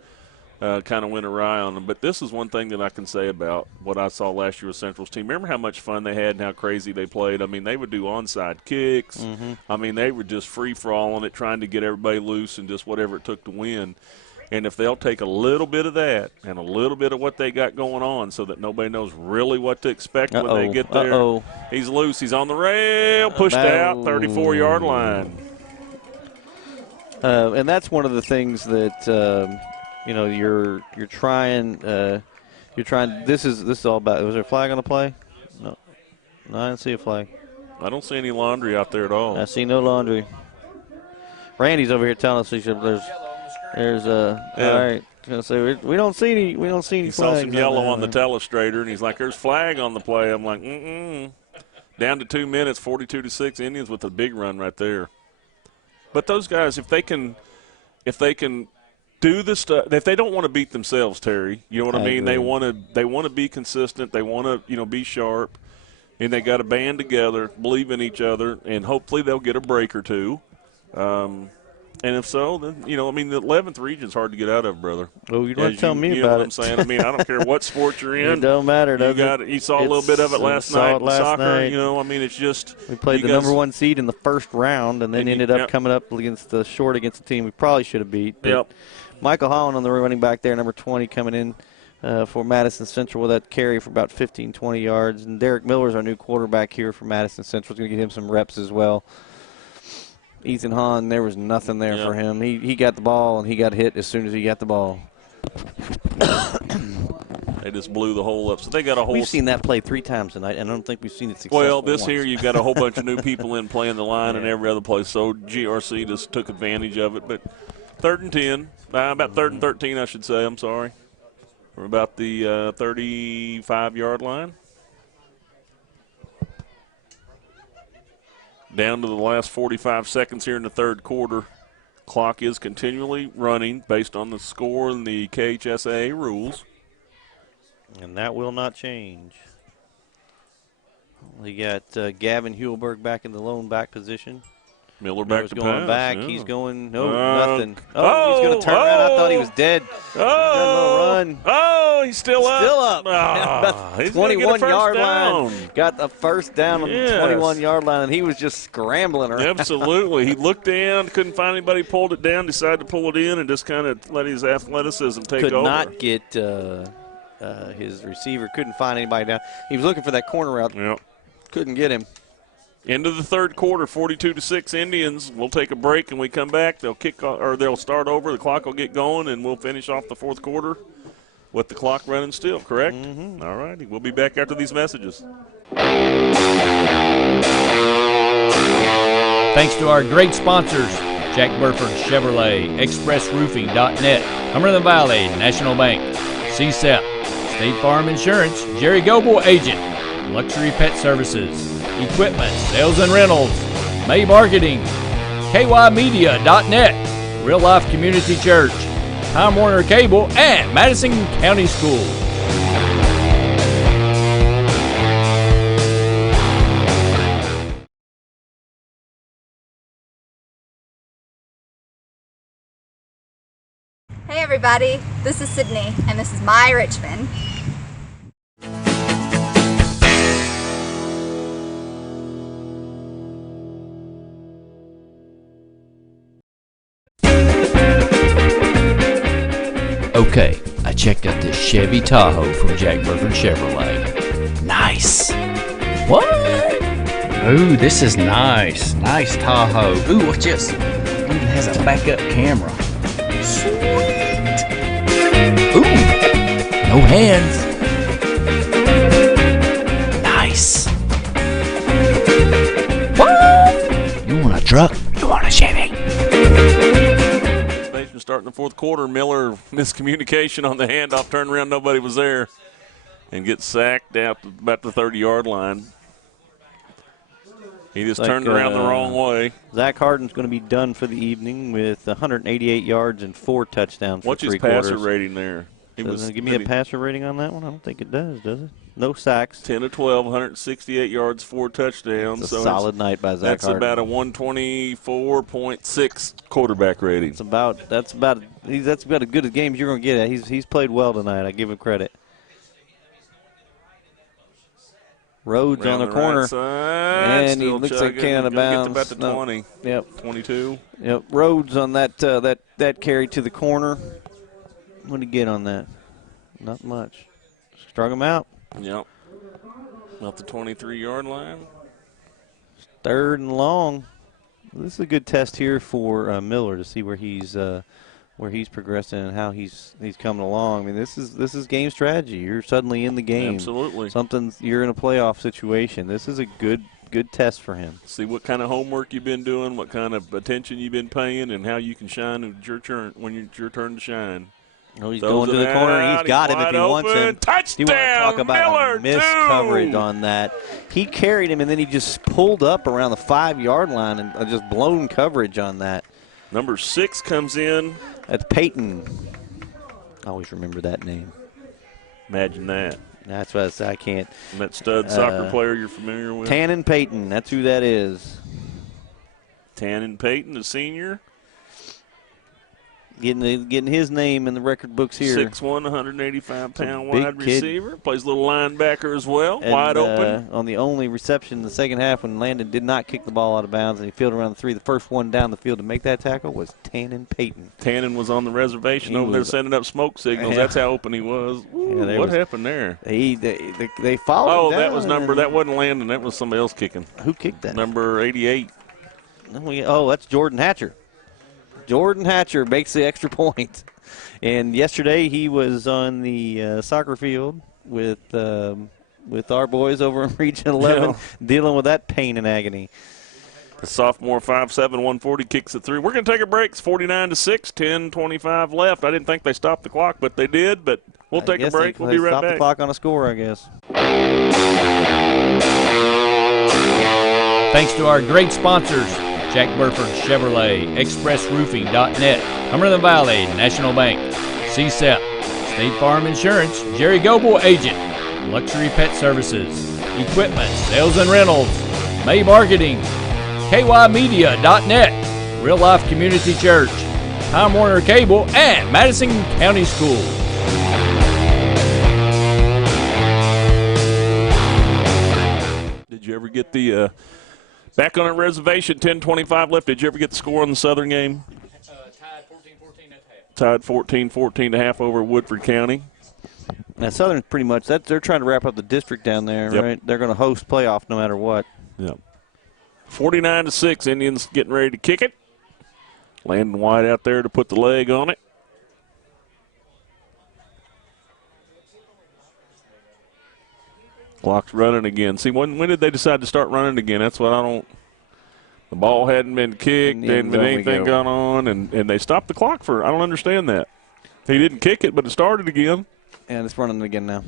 kind of went awry on them. But this is one thing that I can say about what I saw last year with Central's team. Remember how much fun they had and how crazy they played? I mean, they would do onside kicks. Mm-hmm. I mean, they were just free-for-alling it, trying to get everybody loose and just whatever it took to win. And if they'll take a little bit of that and a little bit of what they got going on so that nobody knows really what to expect when they get there. He's loose. He's on the rail, pushed out, 34-yard line. And that's one of the things that, you're trying. This is all about. Was there a flag on the play? No, I didn't see a flag. I don't see any laundry out there at all. I see no laundry. Randy's over here telling us there's all right. We don't see any. We don't see any. He saw some yellow on the telestrator, and he's like, "There's flag on the play." I'm like, Down to 2 minutes, 42-6. Indians with a big run right there. But those guys, if they can do the stuff, if they don't want to beat themselves, Terry, you know what I mean. They want to be consistent. They want to be sharp, and they got to band together, believe in each other, and hopefully they'll get a break or two. And if so, then, the 11th region's hard to get out of, brother. Well, you don't tell me about it. You know what I'm saying? I mean, I don't care what sport you're in. It don't matter, does it? You saw a little bit of it last night in soccer. Night. It's just. We played the number 1 seed in the first round and then ended up coming up against the team we probably should have beat. But Michael Holland on the running back there, number 20, coming in for Madison Central with that carry for about 15, 20 yards. And Derek Miller's our new quarterback here for Madison Central. He's going to get him some reps as well. Ethan Hahn, there was nothing there for him. He got the ball, and he got hit as soon as he got the ball. They just blew the hole up. So they got a whole. We've seen that play 3 times tonight, and I don't think we've seen it successful. Well, this once. Here you've got a whole bunch of new people in playing the line and every other place. So GRC just took advantage of it. But 3rd and 10, about 3rd and 13, I should say. I'm sorry. We're about the 35-yard line. Down to the last 45 seconds here in the third quarter. Clock is continually running based on the score and the KHSAA rules. And that will not change. We got Gavin Hewelberg back in the lone back position. Miller back to going pass. Back. Yeah. He's going, nothing. He's going to turn around. I thought he was dead. Run. He's still up. Still up. About the 21-yard line. Got the first down on the 21-yard line, and he was just scrambling around. Absolutely. He looked down, couldn't find anybody, pulled it down, decided to pull it in, and just kind of let his athleticism take over. Could not get his receiver. Couldn't find anybody down. He was looking for that corner route. Yep. Couldn't get him. Into the third quarter, 42-6 Indians. We'll take a break and we come back. They'll start over. The clock will get going, and we'll finish off the fourth quarter. with the clock running still, correct? All righty. We'll be back after these messages. Thanks to our great sponsors, Jack Burford Chevrolet, ExpressRoofing.net, Cumberland Valley National Bank, CSEP, State Farm Insurance, Jerry Goble Agent, Luxury Pet Services, Equipment, Sales and Rentals, May Marketing, KYmedia.net, Real Life Community Church, Time Warner Cable, and Madison County Schools. Hey everybody, this is Sydney, and this is my Richmond. Okay, I checked out this Chevy Tahoe from Jack Burford Chevrolet. Nice. What? Ooh, this is nice. Nice Tahoe. Ooh, what's this? It even has a backup camera. Sweet. Ooh, no hands. Nice. What? You want a truck? You want a Chevy? Starting the fourth quarter, Miller miscommunication on the handoff, turned around, nobody was there, and gets sacked out to about the 30-yard line. He just turned around the wrong way. Zach Harden's going to be done for the evening with 188 yards and 4 touchdowns. What's for his 3 quarters. passer rating there? Doesn't it give me a passer rating on that one? I don't think it does it? No sacks. 10 of 12, 168 yards, 4 touchdowns. It's a solid night by Zach Harden. That's about a 124.6 quarterback rating. That's about as good a game as you're going to get at. He's played well tonight. I give him credit. Rhodes on the corner, and he looks like he out of bounds. About the 20. Yep. 22. Yep. Rhodes on that carry to the corner. What did he get on that? Not much. Struck him out. Yep. About the 23-yard line. 3rd and long. This is a good test here for Miller to see where he's progressing and how he's coming along. I mean, this is game strategy. You're suddenly in the game. Absolutely. You're in a playoff situation. This is a good test for him. See what kind of homework you've been doing, what kind of attention you've been paying, and how you can shine when it's your turn to shine. Oh, he's going to the corner. He's got him if he wants him. Touchdown, you want to talk about Miller, missed coverage on that. He carried him, and then he just pulled up around the 5-yard line and just blown coverage on that. Number 6 comes in. That's Peyton. I always remember that name. Imagine that. That's what I said. I can't. And that stud soccer player you're familiar with? Tannen Peyton. That's who that is. Tannen Peyton, the senior. Getting his name in the record books here. 6'1", 185-pound wide receiver. Plays a little linebacker as well, and, wide open. On the only reception in the second half when Landon did not kick the ball out of bounds and he fielded around the 3, the first one down the field to make that tackle was Tannen Peyton. Tannen was on the reservation over there sending up smoke signals. Yeah. That's how open he was. Ooh, what happened there? They followed him down. That was that wasn't Landon. That was somebody else kicking. Who kicked that? Number 88. Oh, that's Jordan Hatcher. Jordan Hatcher makes the extra point. And yesterday he was on the soccer field with our boys over in Region 11 dealing with that pain and agony. The sophomore 5'7", 140 kicks it through. We're going to take a break. It's 49-6, 10:25 left. I didn't think they stopped the clock, but they did. But we'll take a break. We'll be right back. Stop the clock on a score, I guess. Thanks to our great sponsors, Jack Burford Chevrolet, ExpressRoofing.net, Cumberland Valley National Bank, CSEP, State Farm Insurance, Jerry Goble Agent, Luxury Pet Services, Equipment, Sales and Rentals, May Marketing, KYmedia.net, Real Life Community Church, Time Warner Cable, and Madison County Schools. Did you ever get the back on a reservation, 10:25 left? Did you ever get the score on the Southern game? Tied 14-14 at half over Woodford County. Now Southern's pretty much they're trying to wrap up the district down there, right? They're going to host playoff no matter what. Yep. 49-6, Indians getting ready to kick it. Landon White out there to put the leg on it. Clock's running again. See, when did they decide to start running again? That's what I don't. The ball hadn't been kicked, there hadn't been anything going on, and they stopped the clock for. I don't understand that. He didn't kick it, but it started again. And it's running again now.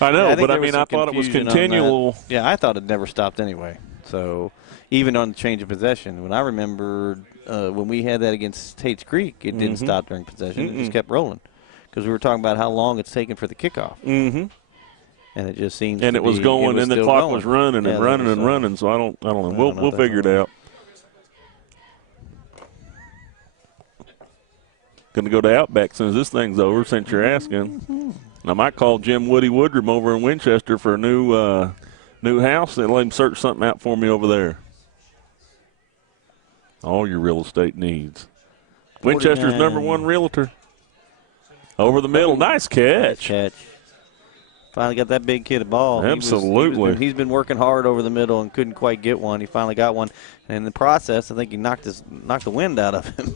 I know, yeah, but I mean, I thought it was continual. Yeah, I thought it never stopped anyway. So even on the change of possession, when I remembered when we had that against Tate's Creek, it didn't stop during possession. It just kept rolling because we were talking about how long it's taken for the kickoff. Mm-hmm. And it just seems. And it was going, and the clock was running and running and running. So I don't know. We'll figure it out. Going to go to Outback as soon as this thing's over, since you're asking. I might call Jim Woody Woodrum over in Winchester for a new house and let him search something out for me over there. All your real estate needs. Winchester's #1 realtor. Over the middle. Nice catch. Finally got that big kid a ball. Absolutely. He's been working hard over the middle and couldn't quite get one. He finally got one. And in the process, I think he knocked the wind out of him.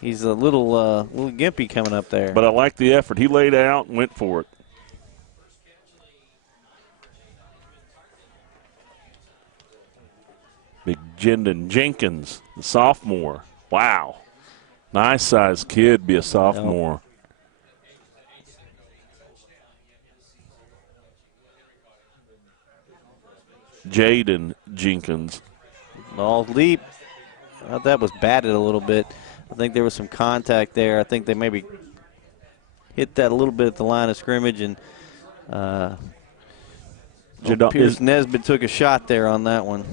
He's a little gimpy coming up there. But I like the effort. He laid out and went for it. Big Jendon Jenkins, the sophomore. Wow. Nice sized kid, be a sophomore. Jaden Jenkins. Ball leap. I thought that was batted a little bit. I think there was some contact there. I think they maybe hit that a little bit at the line of scrimmage, and Pierce Nesbitt took a shot there on that one.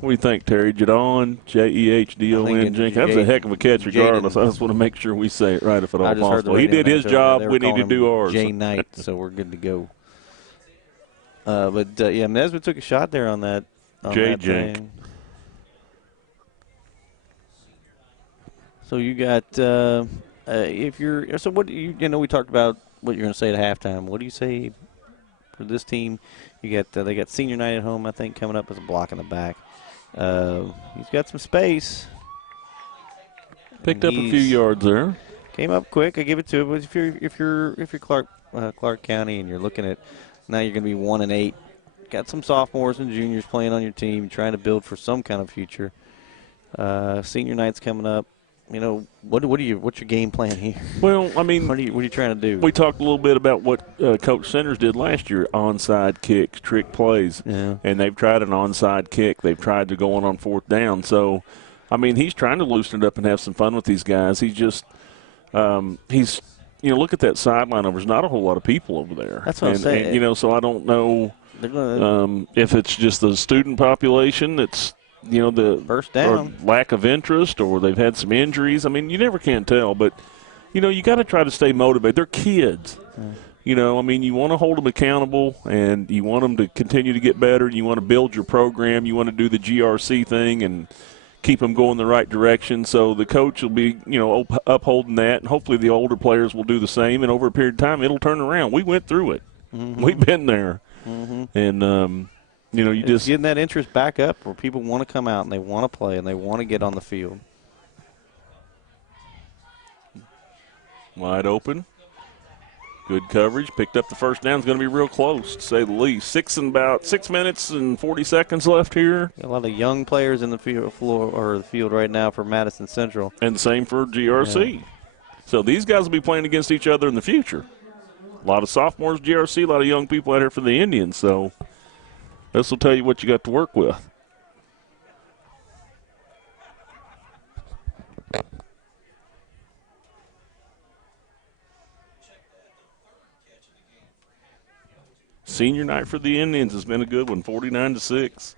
What do you think, Terry? Jadon, Jehdon Jenkins. That was a heck of a catch regardless. I just want to make sure we say it right if at all possible. He did his job. We need to do ours. Jay Knight, so we're good to go. Yeah, Nesbitt took a shot there on that. Jenk. So you got what we talked about what you're going to say at halftime. What do you say for this team? You got they got senior night at home, I think, coming up as a block in the back. He's got some space. Picked up a few yards there. Came up quick. I give it to him. But if you're Clark County and you're looking at now, you're going to be 1-8. Got some sophomores and juniors playing on your team, trying to build for some kind of future. Senior night's coming up. You know, what's your game plan here? Well, I mean, what are you trying to do? We talked a little bit about what Coach Centers did last year: onside kicks, trick plays, and they've tried an onside kick. They've tried to go on 4th down. So, I mean, he's trying to loosen it up and have some fun with these guys. He's just look at that sideline over. There's not a whole lot of people over there. That's what I'm saying. And, so I don't know if it's just the student population that's. The first down, or lack of interest, or they've had some injuries. I mean, you never can tell, but you got to try to stay motivated. They're kids. You want to hold them accountable, and you want them to continue to get better. You want to build your program. You want to do the GRC thing and keep them going the right direction. So the coach will be, upholding that, and hopefully the older players will do the same. And over a period of time, it'll turn around. We went through it. We've been there, and. You just getting that interest back up where people want to come out and they want to play and they want to get on the field. Wide open. Good coverage. Picked up the first down. It's going to be real close, to say the least. About 6 minutes and 40 seconds left here. A lot of young players in the field right now for Madison Central. And the same for GRC. Yeah. So these guys will be playing against each other in the future. A lot of sophomores, GRC, a lot of young people out here for the Indians. So this will tell you what you got to work with. Senior night for the Indians has been a good one, 49-6.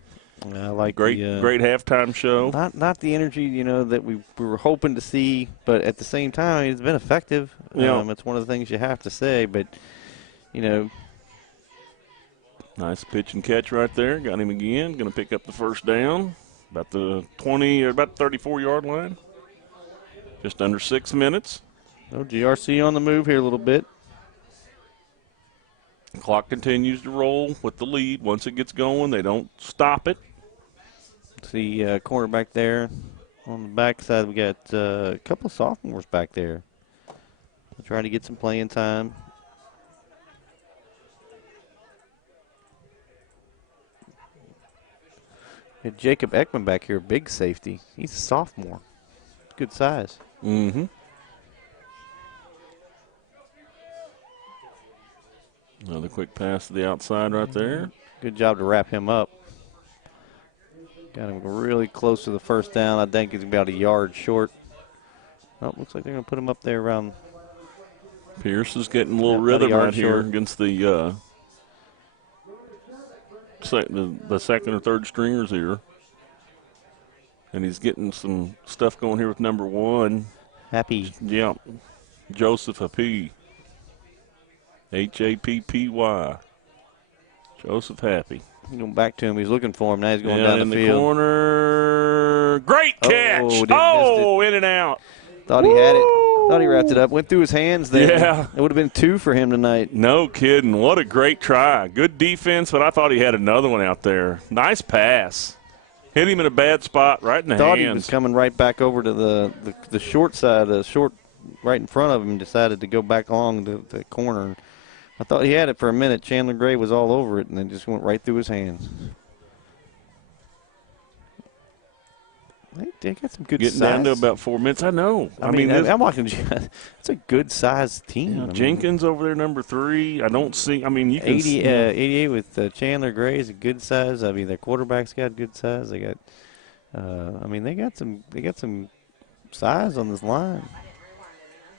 I like great halftime show. Not the energy that we were hoping to see, but at the same time, it's been effective. It's one of the things you have to say, but nice pitch and catch right there. Got him again. Going to pick up the first down. About the 34-yard line. Just under 6 minutes. GRC on the move here a little bit. The clock continues to roll with the lead. Once it gets going, they don't stop it. See cornerback there. On the backside, we got a couple of sophomores back there. Trying to get some playing time. Had Jacob Ekman back here, big safety. He's a sophomore. Good size. Mm-hmm. Another quick pass to the outside right there. Good job to wrap him up. Got him really close to the first down. I think he's about a yard short. Oh, looks like they're going to put him up there around. Pierce is getting a little rhythm right here short against the second or third stringers here. And he's getting some stuff going here with number 1. Happy. Yeah. Joseph Happy. Happy. Joseph Happy. Going back to him. He's looking for him. Now he's going down in the the field. corner. Great catch. In and out. Thought he had it. Thought he wrapped it up. Went through his hands there. Yeah. It would have been 2 for him tonight. No kidding. What a great try. Good defense, but I thought he had another one out there. Nice pass. Hit him in a bad spot right in the Thought hands. he was coming right back over to the short side, short right in front of him, decided to go back along the corner. I thought he had it for a minute. Chandler Gray was all over it, and it just went right through his hands. They got some good Getting size. down to about 4 minutes. I know. I mean I'm watching. It's a good sized team. Yeah, Jenkins over there, number 3. I don't see. I mean, you can 88 with Chandler Gray is a good size. I mean, their quarterback's got good size. They got. They got some size on this line.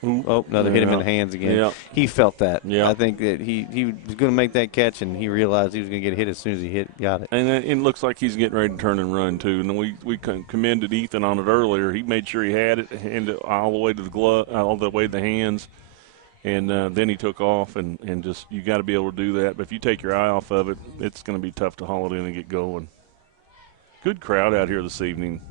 Oh, no, they hit him in the hands again. Yeah. He felt that. Yeah. I think that he was going to make that catch, and he realized he was going to get hit as soon as he got it. And it looks like he's getting ready to turn and run, too. And we commended Ethan on it earlier. He made sure he had it, handed it all the way to the glove, all the way to the hands. And then he took off, and just you got to be able to do that. But if you take your eye off of it, it's going to be tough to haul it in and get going. Good crowd out here this evening.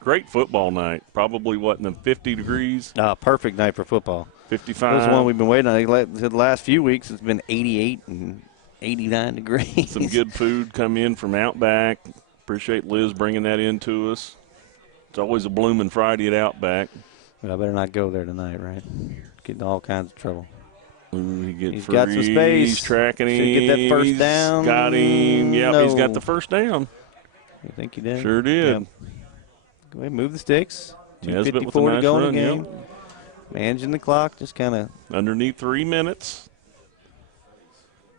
Great football night. Probably, in the 50 degrees? Perfect night for football. 55. This is one we've been waiting on. The last few weeks, it's been 88 and 89 degrees. Some good food come in from Outback. Appreciate Liz bringing that in to us. It's always a blooming Friday at Outback. Well, I better not go there tonight, right? Getting all kinds of trouble. Ooh, he's got some space. He's tracking him. Should he get that first down? Got him. Yep, No. He's got the first down. You think he did? Sure did. Yep. Go ahead, move the sticks. Nesbitt with a 2:54 to nice go in run, the game. yep. Managing the clock, just kind of. Underneath 3 minutes.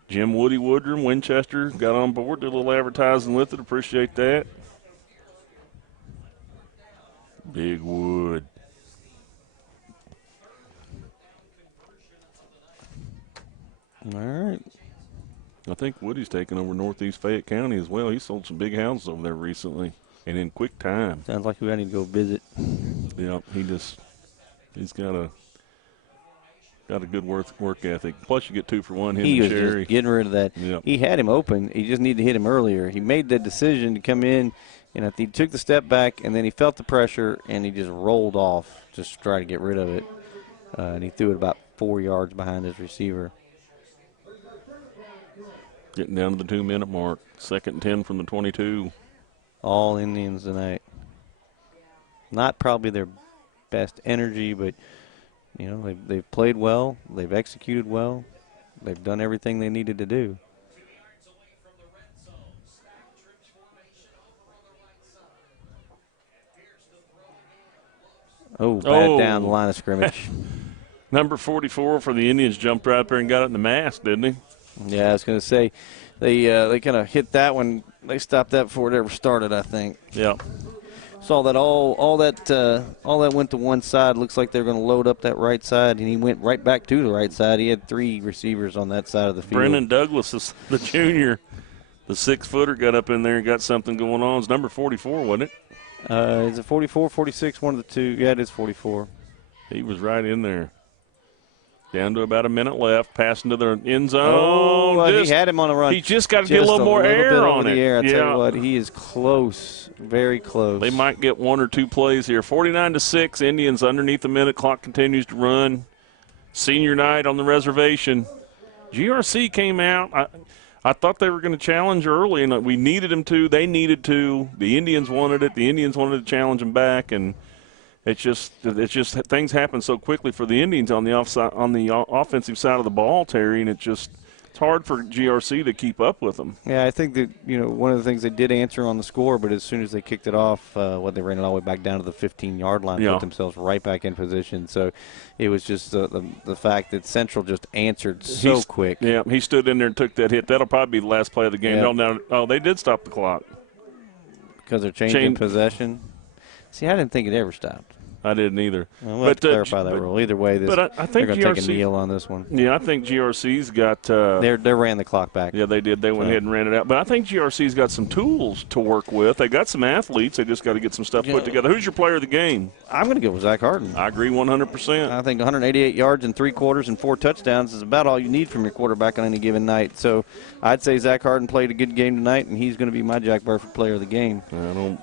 Jim Woody Woodrum, Winchester, got on board, did a little advertising with it. Appreciate that. Big Wood. All right. I think Woody's taken over Northeast Fayette County as well. He sold some big houses over there recently and in quick time. Sounds like we need to go visit. Yeah, he's got a good work ethic. Plus, you get 2 for 1. He was Sherry. just getting rid of that. Yep. He had him open. He just needed to hit him earlier. He made the decision to come in, and he took the step back, and then he felt the pressure, and he just rolled off just to try to get rid of it. And he threw it about 4 yards behind his receiver. Getting down to the 2-minute mark. 2nd and 10 from the 22. All Indians tonight. Not probably their best energy, but they've played well. They've executed well. They've done everything they needed to do. Oh, bad down the line of scrimmage. Number 44 for the Indians jumped right up there and got it in the mask, didn't he? Yeah, I was going to say they kind of hit that one. They stopped that before it ever started, I think. Yeah. Saw that all that went to one side. Looks like they're going to load up that right side, and he went right back to the right side. He had 3 receivers on that side of the field. Brennan Douglas is the junior. The 6-footer got up in there and got something going on. It's number 44, wasn't it? Is it 44, 46, one of the two? Yeah, it is 44. He was right in there. Down to about a minute left, passing to the end zone. Oh, he had him on a run. He just got to get a little more air on it. I tell you what, he is close, very close. They might get 1 or 2 plays here. 49-6, Indians underneath the minute. Clock continues to run. Senior night on the reservation. GRC came out. I thought they were going to challenge early, and we needed them to. They needed to. The Indians wanted it. The Indians wanted to challenge them back, and it's just things happen so quickly for the Indians on the offensive side of the ball, Terry, and it just it's hard for GRC to keep up with them. Yeah, I think that, one of the things they did answer on the score, but as soon as they kicked it off, they ran it all the way back down to the 15-yard line, put themselves right back in position. So it was just the fact that Central just answered so quick. Yeah, he stood in there and took that hit. That'll probably be the last play of the game. Yep. Oh, they did stop the clock. Because they're changing possession. See, I didn't think it ever stopped. I didn't either. Well, we'll have to clarify that rule. Either way, I think they're going to take a kneel on this one. Yeah, I think GRC's got they ran the clock back. Yeah, they did. They went ahead and ran it out. But I think GRC's got some tools to work with. They got some athletes. They just got to get some stuff put together. Who's your player of the game? I'm going to go with Zach Harden. I agree 100%. I think 188 yards and 3 quarters and 4 touchdowns is about all you need from your quarterback on any given night. So I'd say Zach Harden played a good game tonight, and he's going to be my Jack Burford player of the game.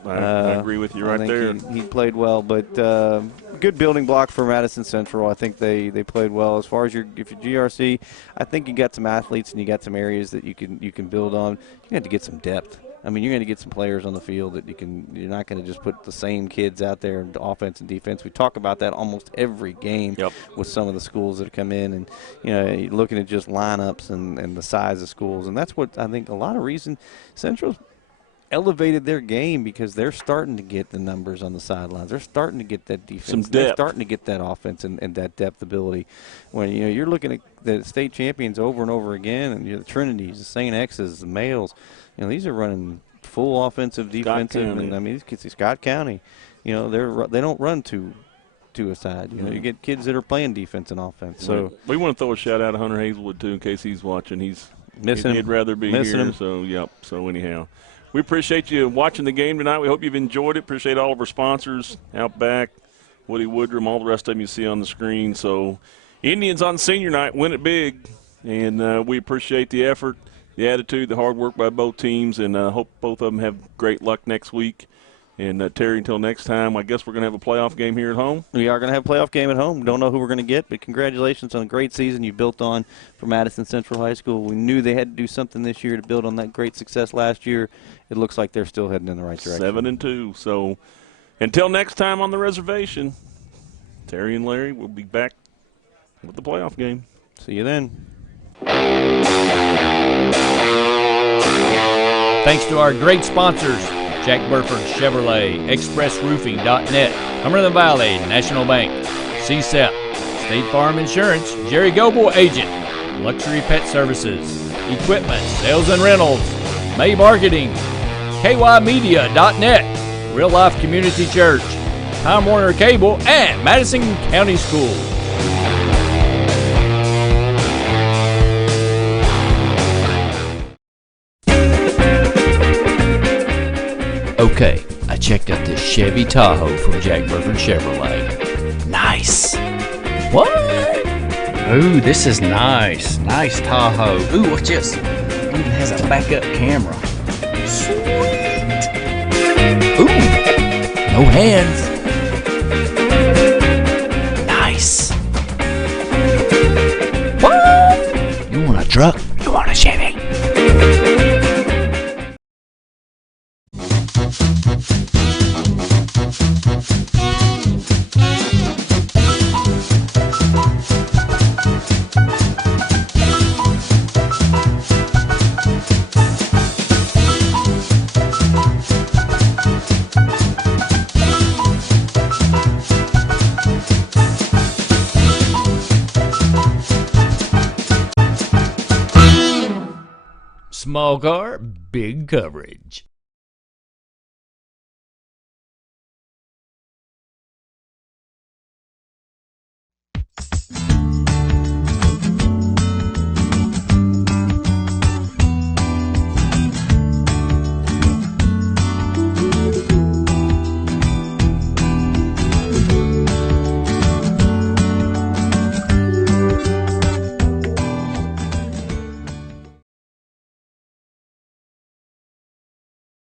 I agree with you right there. He played well, but good building block for Madison Central. I think they played well. As far as if you're GRC, I think you got some athletes and you got some areas that you can build on. You have to get some depth. I mean, you're going to get some players on the field that you're not going to just put the same kids out there in offense and defense. We talk about that almost every game with some of the schools that come in, and you're looking at just lineups and the size of schools, and that's what I think a lot of reason Central's elevated their game, because they're starting to get the numbers on the sidelines. They're starting to get that defense. Some depth. They're starting to get that offense and that depth ability. When you're looking at the state champions over and over again, and the Trinities, the St. X's, the Males, these are running full offensive, defensive, and I mean these kids, Scott County, they don't run to a side. You get kids that are playing defense and offense. So we want to throw a shout out to Hunter Hazelwood too, in case he's watching. He's missing. He'd rather be missing here. Him. So anyhow. We appreciate you watching the game tonight. We hope you've enjoyed it. Appreciate all of our sponsors, Outback, Woody Woodrum, all the rest of them you see on the screen. So Indians on senior night, win it big. And we appreciate the effort, the attitude, the hard work by both teams, and hope both of them have great luck next week. And, Terry, until next time, I guess we're going to have a playoff game here at home. We are going to have a playoff game at home. Don't know who we're going to get, but congratulations on a great season you built on for Madison Central High School. We knew they had to do something this year to build on that great success last year. It looks like they're still heading in the right direction. 7-2. So until next time on the reservation, Terry and Larry will be back with the playoff game. See you then. Thanks to our great sponsors, Jack Burford Chevrolet, ExpressRoofing.net, Cumberland Valley National Bank, CSEP, State Farm Insurance, Jerry Goble Agent, Luxury Pet Services, Equipment, Sales and Rentals, May Marketing, KYMedia.net, Real Life Community Church, Time Warner Cable, and Madison County Schools. Okay, I checked out this Chevy Tahoe from Jack Burford Chevrolet. Nice. What? Ooh, this is nice. Nice Tahoe. Ooh, what's this? It even has a backup camera. Sweet. Ooh, no hands. Nice. What? You want a truck? You want a Chevy? Small car, big coverage.